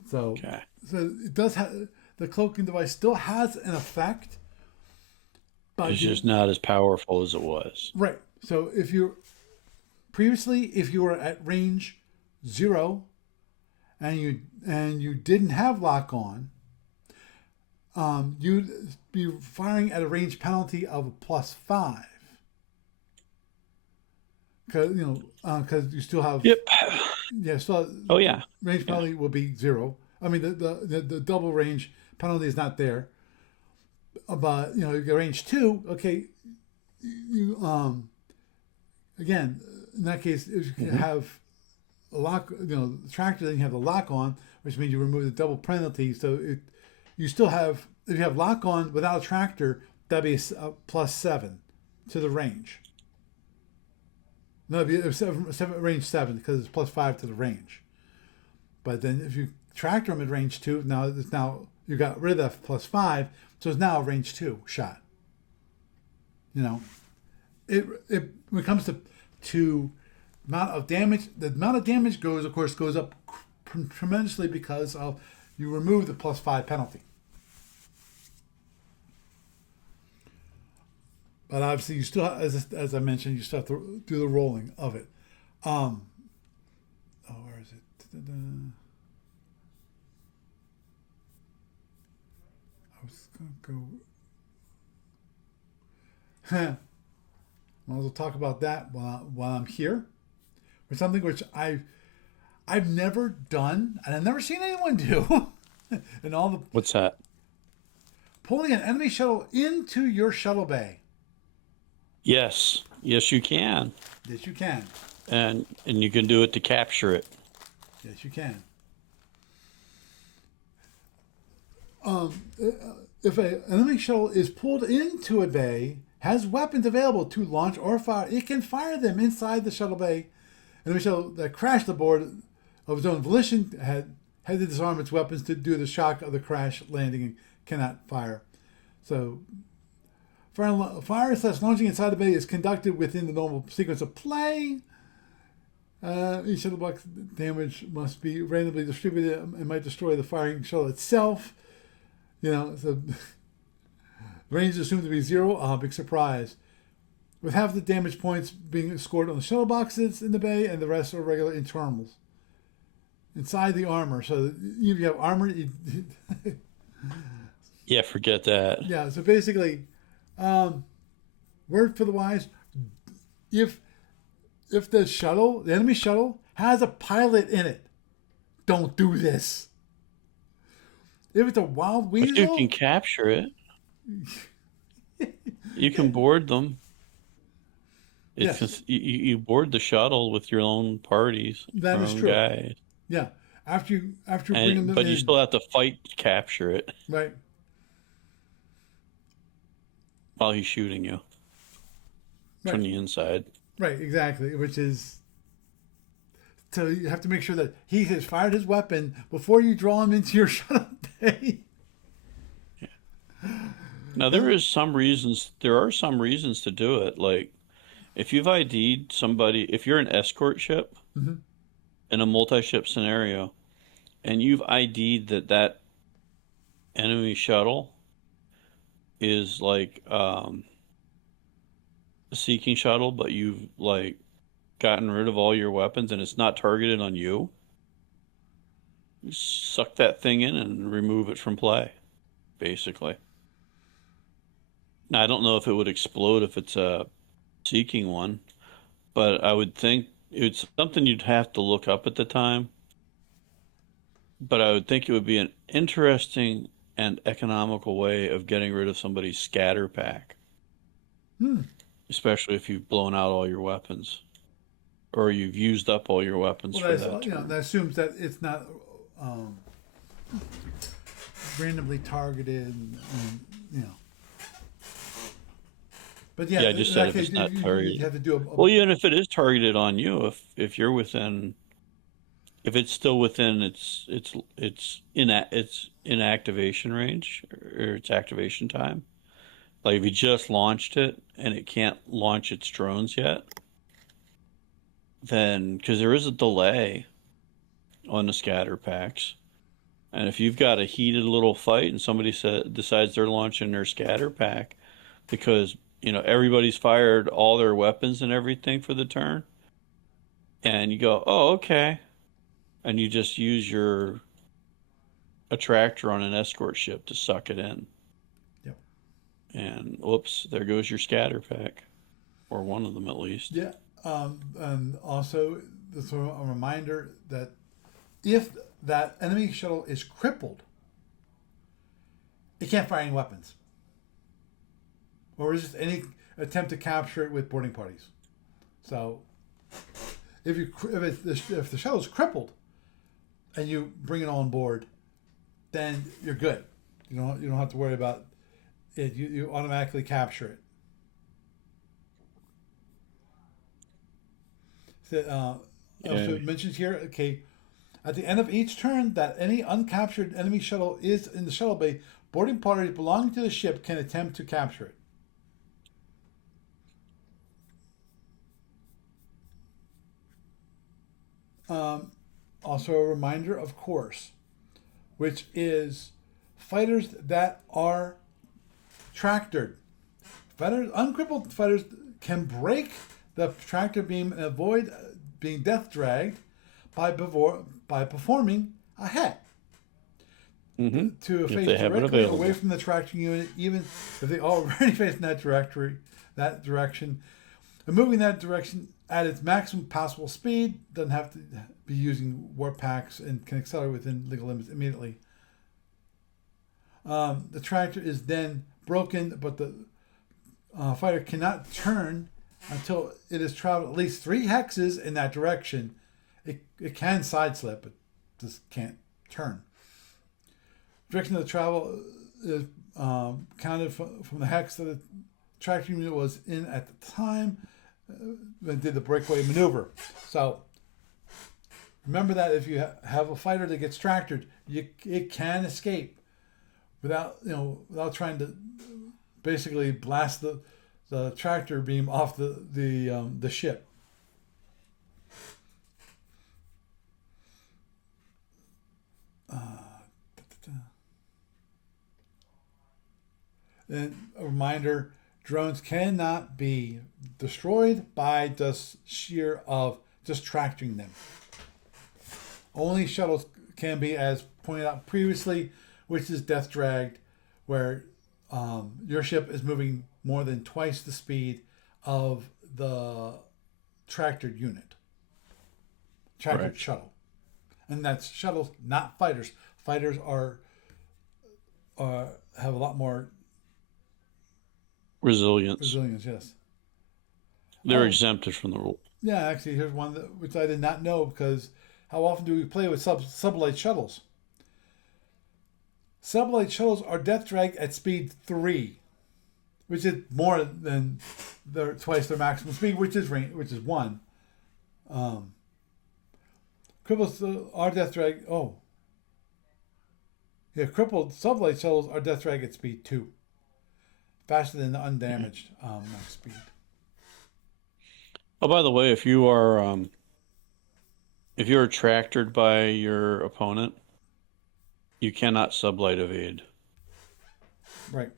So, Okay. so it does have, the cloaking device still has an effect, but It's just not as powerful as it was. right. So if you were at range 0 and you didn't have lock on, you'd be firing at a range penalty of a +5. Because you still have Yep. yeah, so Oh yeah. range penalty will be 0. I mean the double range penalty is not there. But you get range 2. Okay, you again in that case if you have a lock, the tractor, then you have the lock on, which means you remove the double penalty. So you still have, if you have lock on without a tractor, that'd be a +7 to the range. No, it'd be range 7 because it's +5 to the range. But then if you tractor them at range 2, now you got rid of that +5, so it's now a range 2 shot. It when it comes to amount of damage, the amount of damage goes up tremendously because of you remove the +5 penalty. But obviously, you still, as I mentioned, you still have to do the rolling of it. Where is it? I was gonna go. Might as well talk about that while I'm here. Or something which I've never done, and I've never seen anyone do. And all the What's that? pulling an enemy shuttle into your shuttle bay. Yes. Yes, you can. Yes, you can. And you can do it to capture it. Yes, you can. If an enemy shuttle is pulled into a bay, has weapons available to launch or fire, it can fire them inside the shuttle bay. Enemy shuttle that crashed aboard of its own volition had to disarm its weapons to do the shock of the crash landing and cannot fire. So fire/launching inside the bay is conducted within the normal sequence of play. Each shuttle block's damage must be randomly distributed and might destroy the firing shuttle itself. So range is assumed to be 0. Big surprise. With half the damage points being scored on the shuttle boxes in the bay, and the rest are regular internals inside the armor. So if you have armor, Yeah, forget that. yeah. So basically, word for the wise: if the enemy shuttle, has a pilot in it, don't do this. If it's a wild But you weasel, can capture it. You can board them. It's yes, just, you board the shuttle with your own parties, that your is own true. guys, Yeah, after you bring them but you in, still have to fight to capture it right, while he's shooting you from right, the inside. right, exactly. Which is, so you have to make sure that he has fired his weapon before you draw him into your shuttle bay. Now there are some reasons to do it. Like if you've ID'd somebody, if you're an escort ship Mm-hmm. in a multi-ship scenario, and you've ID'd that enemy shuttle is like a seeking shuttle, but you've like gotten rid of all your weapons and it's not targeted on you, you suck that thing in and remove it from play, basically. Now, I don't know if it would explode if it's a seeking one, but I would think it's something you'd have to look up at the time. But I would think it would be an interesting and economical way of getting rid of somebody's scatter pack, Hmm. especially if you've blown out all your weapons or you've used up all your weapons Well, for that's that turn. that assumes that it's not um, randomly targeted, and, you know. But yeah, Yeah, I in just said that if case, it's not you targeted. have to do Well, even if it is targeted on you, if you're within, if it's still within its inactivation range or its activation time, like if you just launched it and it can't launch its drones yet, then because there is a delay on the scatter packs, and if you've got a heated little fight and somebody decides they're launching their scatter pack because everybody's fired all their weapons and everything for the turn, and you go, oh, okay, and you just use your attractor on an escort ship to suck it in, Yep. and whoops, there goes your scatter pack, or one of them at least. Yeah. And also, this a reminder that if that enemy shuttle is crippled, it can't fire any weapons or resist any attempt to capture it with boarding parties. So, if the shuttle is crippled and you bring it on board, then you're good. You don't have to worry about it. You automatically capture it. So, also Yeah. it mentions here, okay, at the end of each turn that any uncaptured enemy shuttle is in the shuttle bay, boarding parties belonging to the ship can attempt to capture it. Also a reminder, of course, which is fighters that are tractored. Uncrippled fighters can break the tractor beam and avoid being death dragged by performing a hat Mm-hmm. to If face they have it directly away available. from the tracking unit, even if they already face in that direction. And moving that direction at its maximum possible speed, doesn't have to be using warp packs, and can accelerate within legal limits immediately. The tractor is then broken, but the fighter cannot turn until it has traveled at least 3 hexes in that direction. It can sideslip, but just can't turn. Direction of the travel is counted from the hex that tractor unit was in at the time and did the breakaway maneuver. So remember that if you have a fighter that gets tractored, it can escape without trying to basically blast the tractor beam off the ship. And a reminder, drones cannot be destroyed by just sheer of just tractoring them. Only shuttles can be, as pointed out previously, which is death dragged, where your ship is moving more than twice the speed of the tractored unit, tractored shuttle. And that's shuttles, not fighters. Fighters are have a lot more Resilience. Yes. They're exempted from the rule. Yeah, actually, here's one which I did not know, because how often do we play with sublight shuttles? Sublight shuttles are death drag at speed 3, which is more than twice their maximum speed, which is 1. Crippled are death drag. Oh, yeah, crippled sublight shuttles are death drag at speed 2, faster than the undamaged max speed. Oh, by the way, if you are tractored by your opponent, you cannot sublight evade. Right.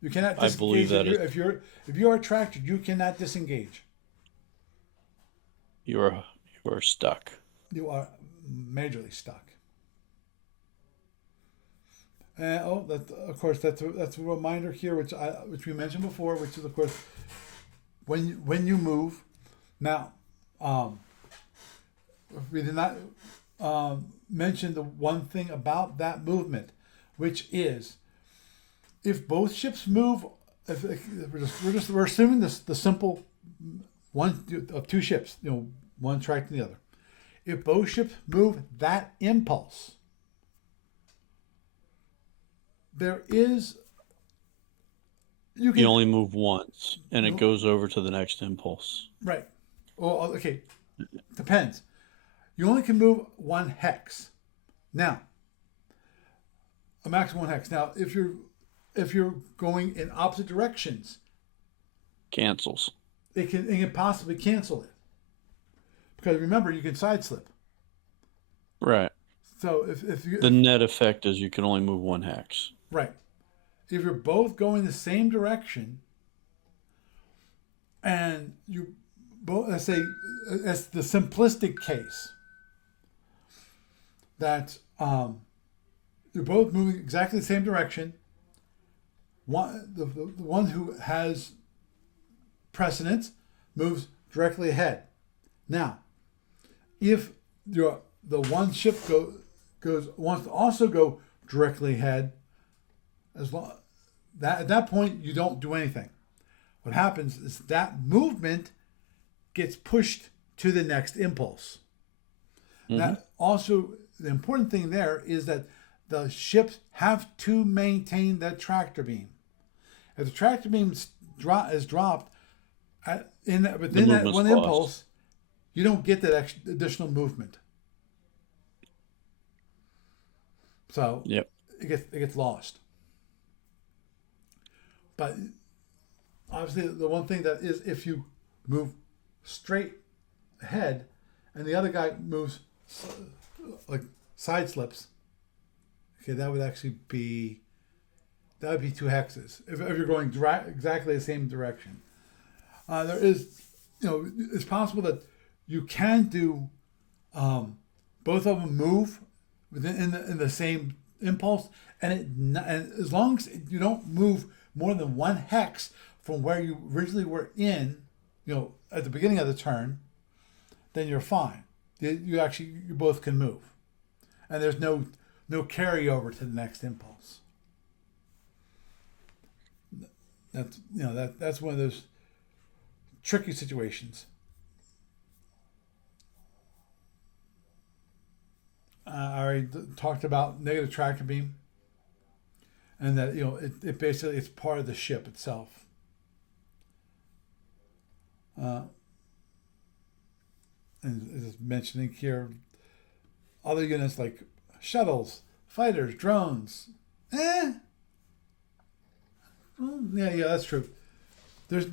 You cannot I believe disengage. that If you are tractored, you cannot disengage. you are stuck. You are majorly stuck. And of course that's a reminder here, which we mentioned before, which is of course when you move. Now, we did not mention the one thing about that movement, which is if both ships move. If we're assuming the simple one of two ships, one tracking the other. If both ships move that impulse, there is you only move once, and it goes over to the next impulse. Right. Well, okay. Depends. You only can move 1 hex. Now, a maximum 1 hex. Now, if you're going in opposite directions, Cancels. it can possibly cancel it. Because remember, you can side slip. Right. So if the net effect is you can only move 1 hex. Right. If you're both going the same direction, and you both, let's say, that's the simplistic case, that you're both moving exactly the same direction. The one who has precedence moves directly ahead. Now, if the one ship wants to also go directly ahead, at that point you don't do anything. What happens is that movement gets pushed to the next impulse. Mm-hmm. That also, the important thing there is that the ships have to maintain that tractor beam. If the tractor beam is dropped within that one impulse, you don't get that additional movement. So yep. it gets lost. But obviously, the one thing that is, if you move straight ahead and the other guy moves like side slips, okay, that would be 2 hexes if you're going exactly the same direction. There is, it's possible that you can do both of them move in the same impulse, and as long as you don't move more than 1 hex from where you originally were in, at the beginning of the turn, then you're fine. You both can move, and there's no carryover to the next impulse. That's one of those tricky situations. I already talked about negative tractor beam. and that it basically it's part of the ship itself. Uh, and it's mentioning here other units like shuttles, fighters, drones. Well, yeah, that's true. There's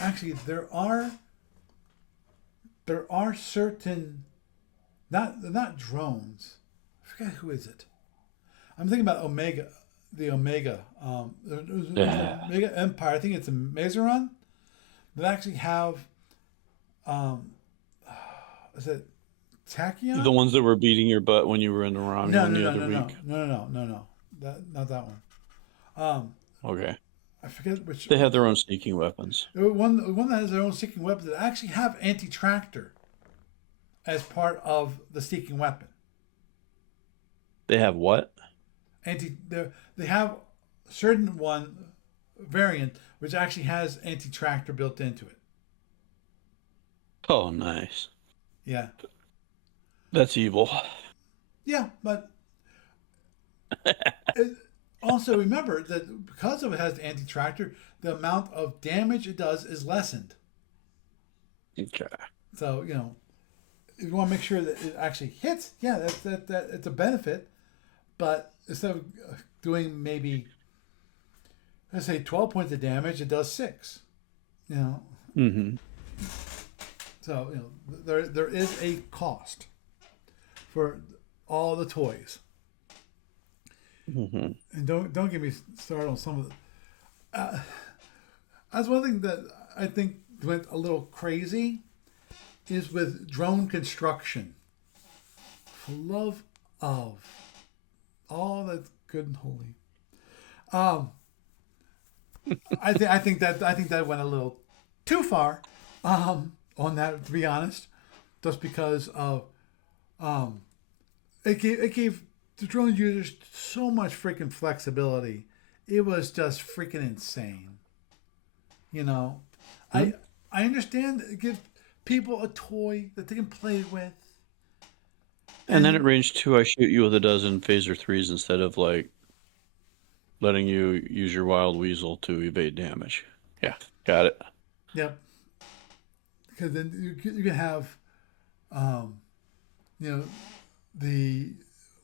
actually there are certain not drones. I forget who is it. I'm thinking about Omega, the Omega, Yeah. Omega Empire. I think it's a Mazeron that actually have. Um, is it The Tachyon? ones that were beating your butt when you were in the No, Romulan no, the no, other no, no, week. no, no, no, no. Not that one. Um, Okay. I forget which. They have their own sneaking weapons. One that has their own seeking weapons that actually have anti-tractor as part of the seeking weapon. They have what? They have certain one variant which actually has anti-tractor built into it. Oh, nice. Yeah, That's evil. yeah, but it, also remember that because of it has the anti-tractor, the amount of damage it does is lessened. Okay. So you want to make sure that it actually hits. Yeah, that it's a benefit, but instead of doing maybe let's say 12 points of damage, it does 6. You know, Mm-hmm. so there is a cost for all the toys, Mm-hmm. and don't get me started on some of the. That's one thing that I think went a little crazy is with drone construction. For love of all that's good and holy. Um, I think that went a little too far on that. To be honest, just because of um, it gave the drone users so much freaking flexibility. It was just freaking insane. You know, I I understand it gives people a toy that they can play with, And then at and range 2, I shoot you with a dozen phaser 3s instead of like letting you use your wild weasel to evade damage. Yeah, got it. yep, because then you can have um, you know the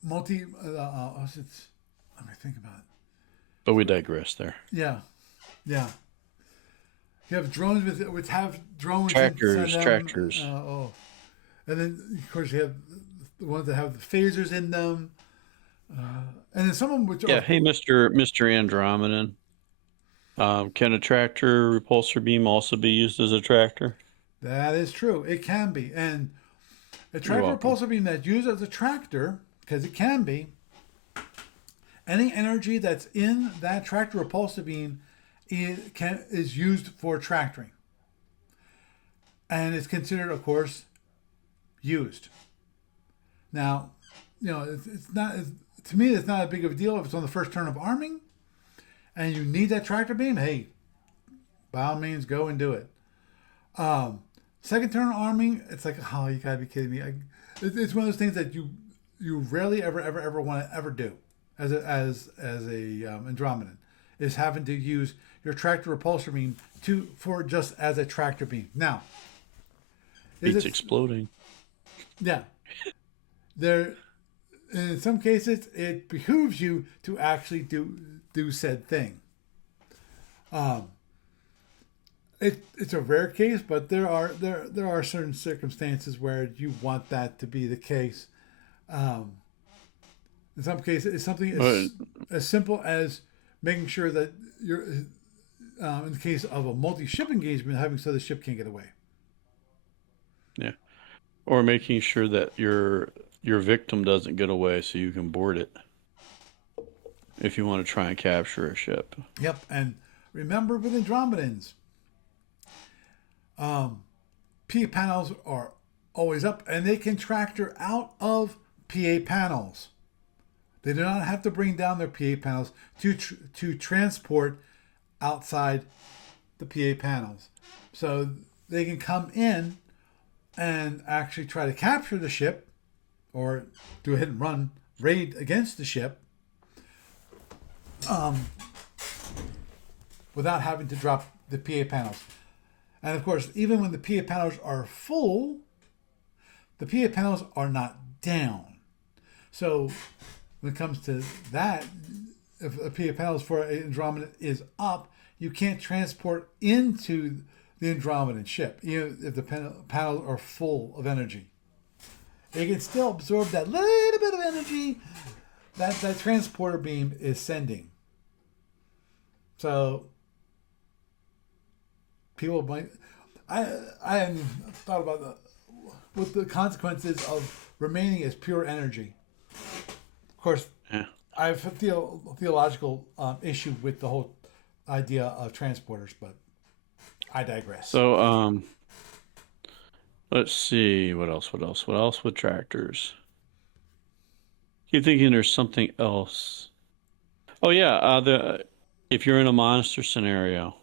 multi. Let me think about it. But we digress there. Yeah, yeah. You have drones which have drones and send Tractors, them. tractors. And then of course you have the ones that have the phasers in them, and then some of them which are Yeah, hey, Mr. Andromedan. Can a tractor repulsor beam also be used as a tractor? that is true. It can be, and a You're tractor welcome. repulsor beam that's used as a tractor because it can be any energy that's in that tractor repulsor beam is used for tractoring, and it's considered, of course, used. Now, it's not to me. It's not a big of a deal if it's on the first turn of arming, and you need that tractor beam. Hey, by all means, go and do it. Um, Second turn arming, it's like, oh, you gotta be kidding me. It's one of those things that you rarely ever want to ever do as a Andromedan is having to use your tractor repulsor beam for just as a tractor beam. Now, is Beats it exploding. yeah there in some cases it behooves you to actually do said thing. Um, it's a rare case, but there are certain circumstances where you want that to be the case. Um, in some cases, it's something But as simple as making sure that you're in the case of a multi-ship engagement, having so the ship can't get away. yeah, or making sure that your victim doesn't get away so you can board it if you want to try and capture a ship. Yep, and remember with Andromedans, um, PA panels are always up, and they can tractor out of PA panels. They do not have to bring down their PA panels to transport outside the PA panels. So they can come in and actually try to capture the ship or do a hit and run raid against the ship um, without having to drop the PA panels. And of course, even when the PA panels are full, the PA panels are not down. So when it comes to that, if a PA panels for an Andromedan is up, you can't transport into the Andromedan ship, even if the panels are full of energy. It can still absorb that little bit of energy that transporter beam is sending. So people might, I hadn't thought about what the consequences of remaining as pure energy. Of course, Yeah. I have a theological issue with the whole idea of transporters, but I digress. So, let's see. What else? What else? What else with tractors? Keep thinking there's something else. Oh yeah, if you're in a monster scenario,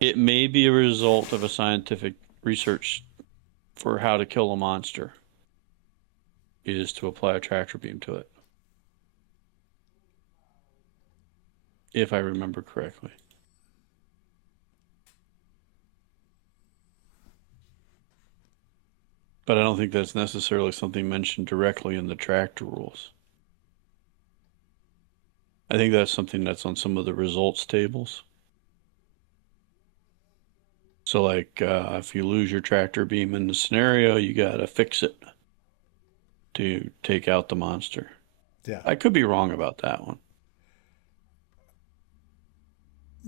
it may be a result of a scientific research for how to kill a monster is to apply a tractor beam to it, if I remember correctly. But I don't think that's necessarily something mentioned directly in the tractor rules. I think that's something that's on some of the results tables. So, like, if you lose your tractor beam in the scenario, you gotta fix it to take out the monster. Yeah. I could be wrong about that one.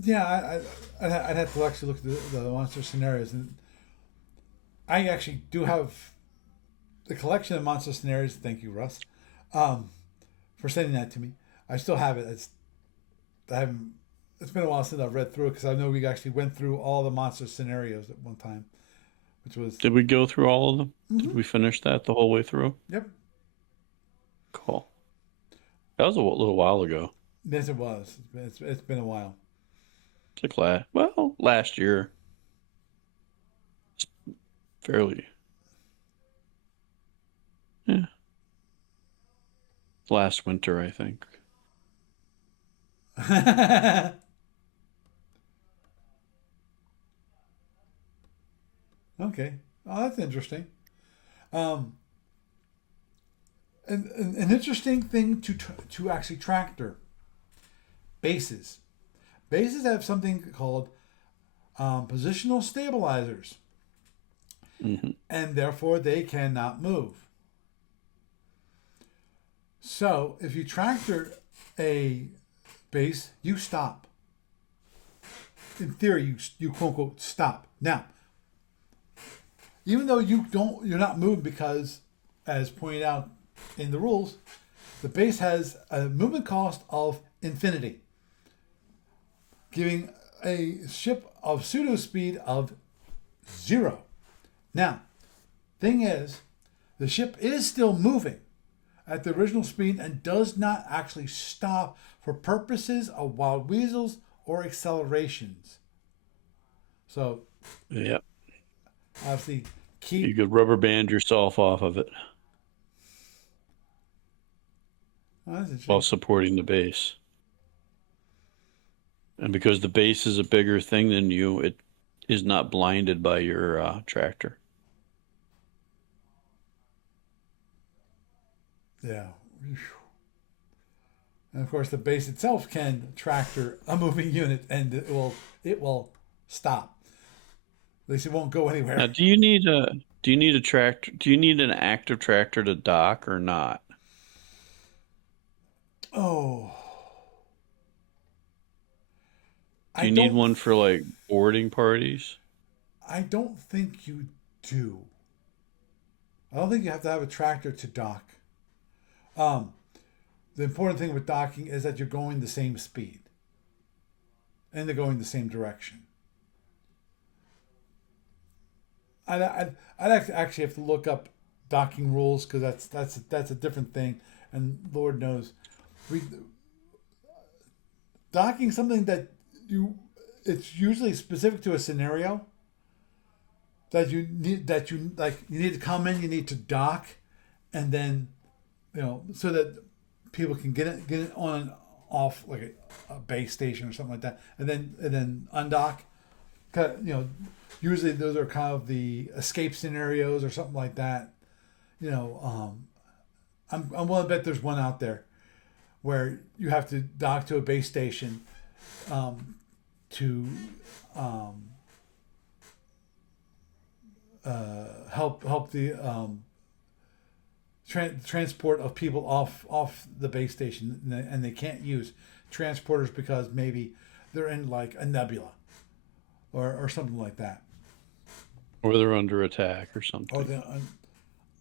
Yeah, I'd have to actually look at the monster scenarios, and I actually do have the collection of monster scenarios. Thank you, Russ, for sending that to me. I still have it. I haven't. It's been a while since I've read through it because I know we actually went through all the monster scenarios at one time, which was Did we go through all of them? Did we finish that the whole way through? yep. Cool. That was a little while ago. Yes, it was. It's been a while. It's like last year. Fairly. Yeah. Last winter, I think. Okay. Oh, that's interesting. Um, an interesting thing to actually tractor bases. Bases have something called positional stabilizers, Hmm. and therefore they cannot move. So if you tractor a base, you stop. In theory, you quote unquote stop. Now, even though you're not moved because, as pointed out in the rules, the base has a movement cost of infinity, giving a ship of pseudo speed of 0. Now, thing is, the ship is still moving at the original speed and does not actually stop for purposes of wild weasels or accelerations. So, Yep. obviously, You keep. could rubber band yourself off of it Oh, that's while interesting. supporting the base. And because the base is a bigger thing than you, it is not blinded by your tractor. Yeah. And of course, the base itself can tractor a moving unit, and it will stop. At least it won't go Now, anywhere. do you need a tractor? Do you need an active tractor to dock or not? Oh, Do I you need don't. one for like boarding parties? I don't think you do. I don't think you have to have a tractor to dock. Um, the important thing with docking is that you're going the same speed and they're going the same direction. I'd actually have to look up docking rules because that's a different thing, and Lord knows, we docking something that you it's usually specific to a scenario that you like you need to come in, you need to dock, and then so that people can get it off like a base station or something like that, and then undock. You know, usually those are kind of the escape scenarios or something like that. You know, I'm willing to bet there's one out there where you have to dock to a base station to um, help the transport of people off the base station, and they can't use transporters because maybe they're in like a nebula or something like that, Or they're under attack or or something.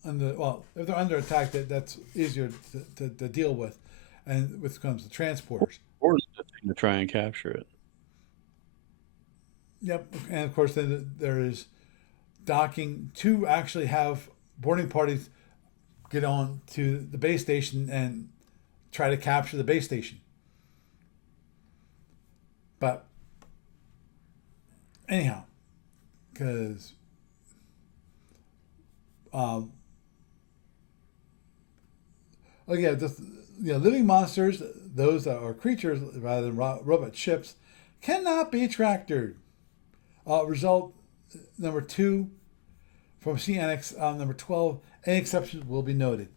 the well, if they're under attack, that's easier to deal with, and with comes to transporters. Or it's the thing to try and capture it. Yep, and of course then there is docking to actually have boarding parties get on to the base station and try to capture the base station. But anyhow, because um, oh yeah, just living monsters, those that are creatures rather than robot ships, cannot be tractored. Result number 2 from CNX number 12. Any exceptions will be noted.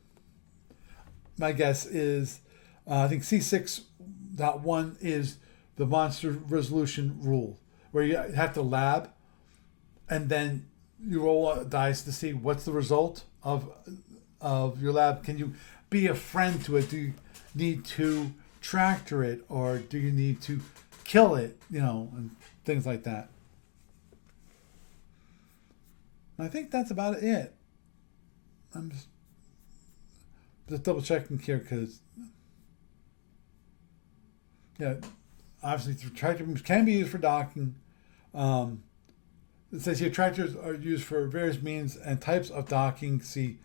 My guess is, I think C6.1 is the monster resolution rule, where you have to lab and then you roll a dice to see what's the result of your lab. Can you be a friend to it? Do you need to tractor it, or do you need to kill it? And things like that. I think that's about it. I'm just double checking here because, yeah, obviously tractor beams can be used for docking. It says here tractors are used for various means and types of docking. See,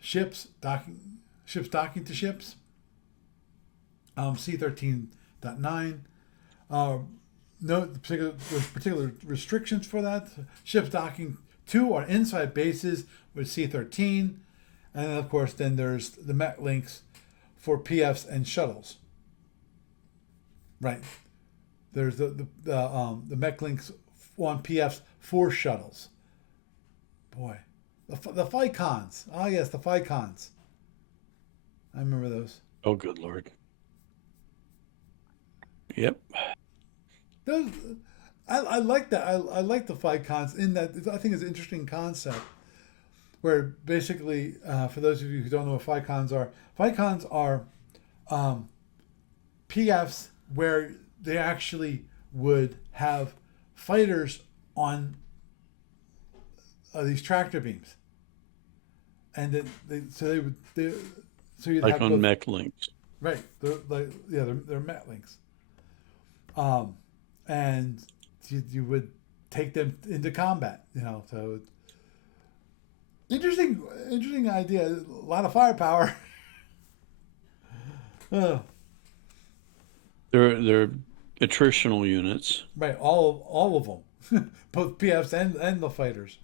ships docking to ships. C13.9. Note there's particular restrictions for that. Ships docking to or inside bases with C13, and then of course then there's the Met links for PFs and shuttles. Right. There's the mech links on PFs for shuttles. Boy, the Phycons. Ah, yes, the Phycons. I remember those. Oh, good Lord. Yep. Those, I like that. I like the Phycons in that I think it's an interesting concept. Where basically, for those of you who don't know what Phycons are PFs where they actually would have fighters on these tractor beams, and then so you'd Like have on both. mech links. Right. They're Met links. Um, and you would take them into combat. So interesting idea. A lot of firepower. Oh, They're attritional units. right. All of them, both PFs and the fighters.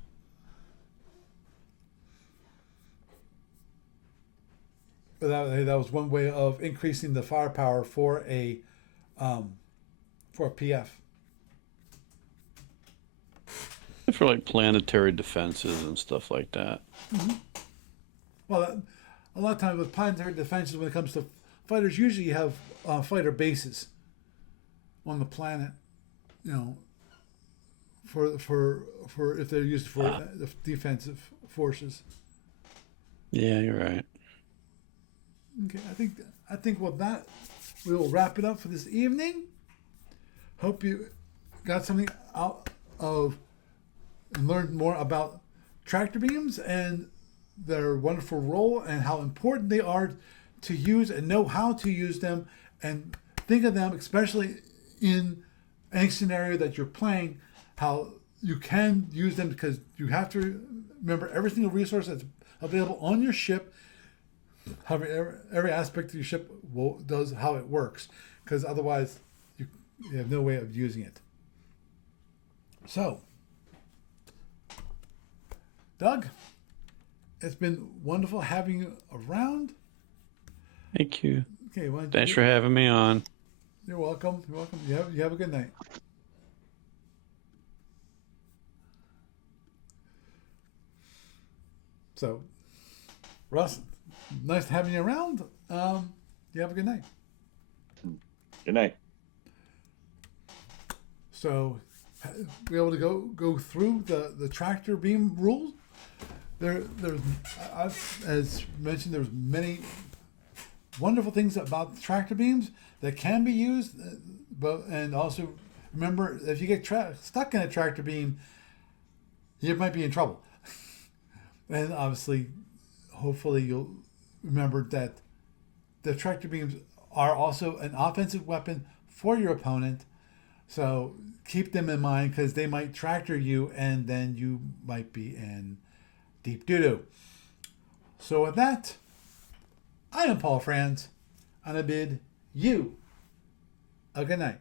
But that was one way of increasing the firepower um, for a PF. For like planetary defenses and stuff like that. Well, a lot of times with planetary defenses, when it comes to fighters, usually you have fighter bases on the planet. You know, for if they're used for the defensive forces. Yeah, you're right. Okay, I think with that we will wrap it up for this evening. Hope you got something out of and learned more about tractor beams and their wonderful role and how important they are to use and know how to use them and think of them, especially in any scenario that you're playing, how you can use them because you have to remember every single resource that's available on your ship, how every aspect of your ship does how it works, because otherwise you have no way of using it. So, Doug, it's been wonderful having you around. Thank you. Okay, well, Thanks for having me on. you're welcome. You're welcome. You have a good night. So, Russ, nice having you around. You have a good night. Good night. So, be able to go through the tractor beam rules. There's as mentioned, there's many wonderful things about the tractor beams that can be used, but and also remember if you get stuck in a tractor beam, you might be in trouble. And obviously, hopefully, you'll remember that the tractor beams are also an offensive weapon for your opponent. So keep them in mind because they might tractor you and then you might be in deep doo-doo. So with that, I am Paul Franz and I bid you a good night.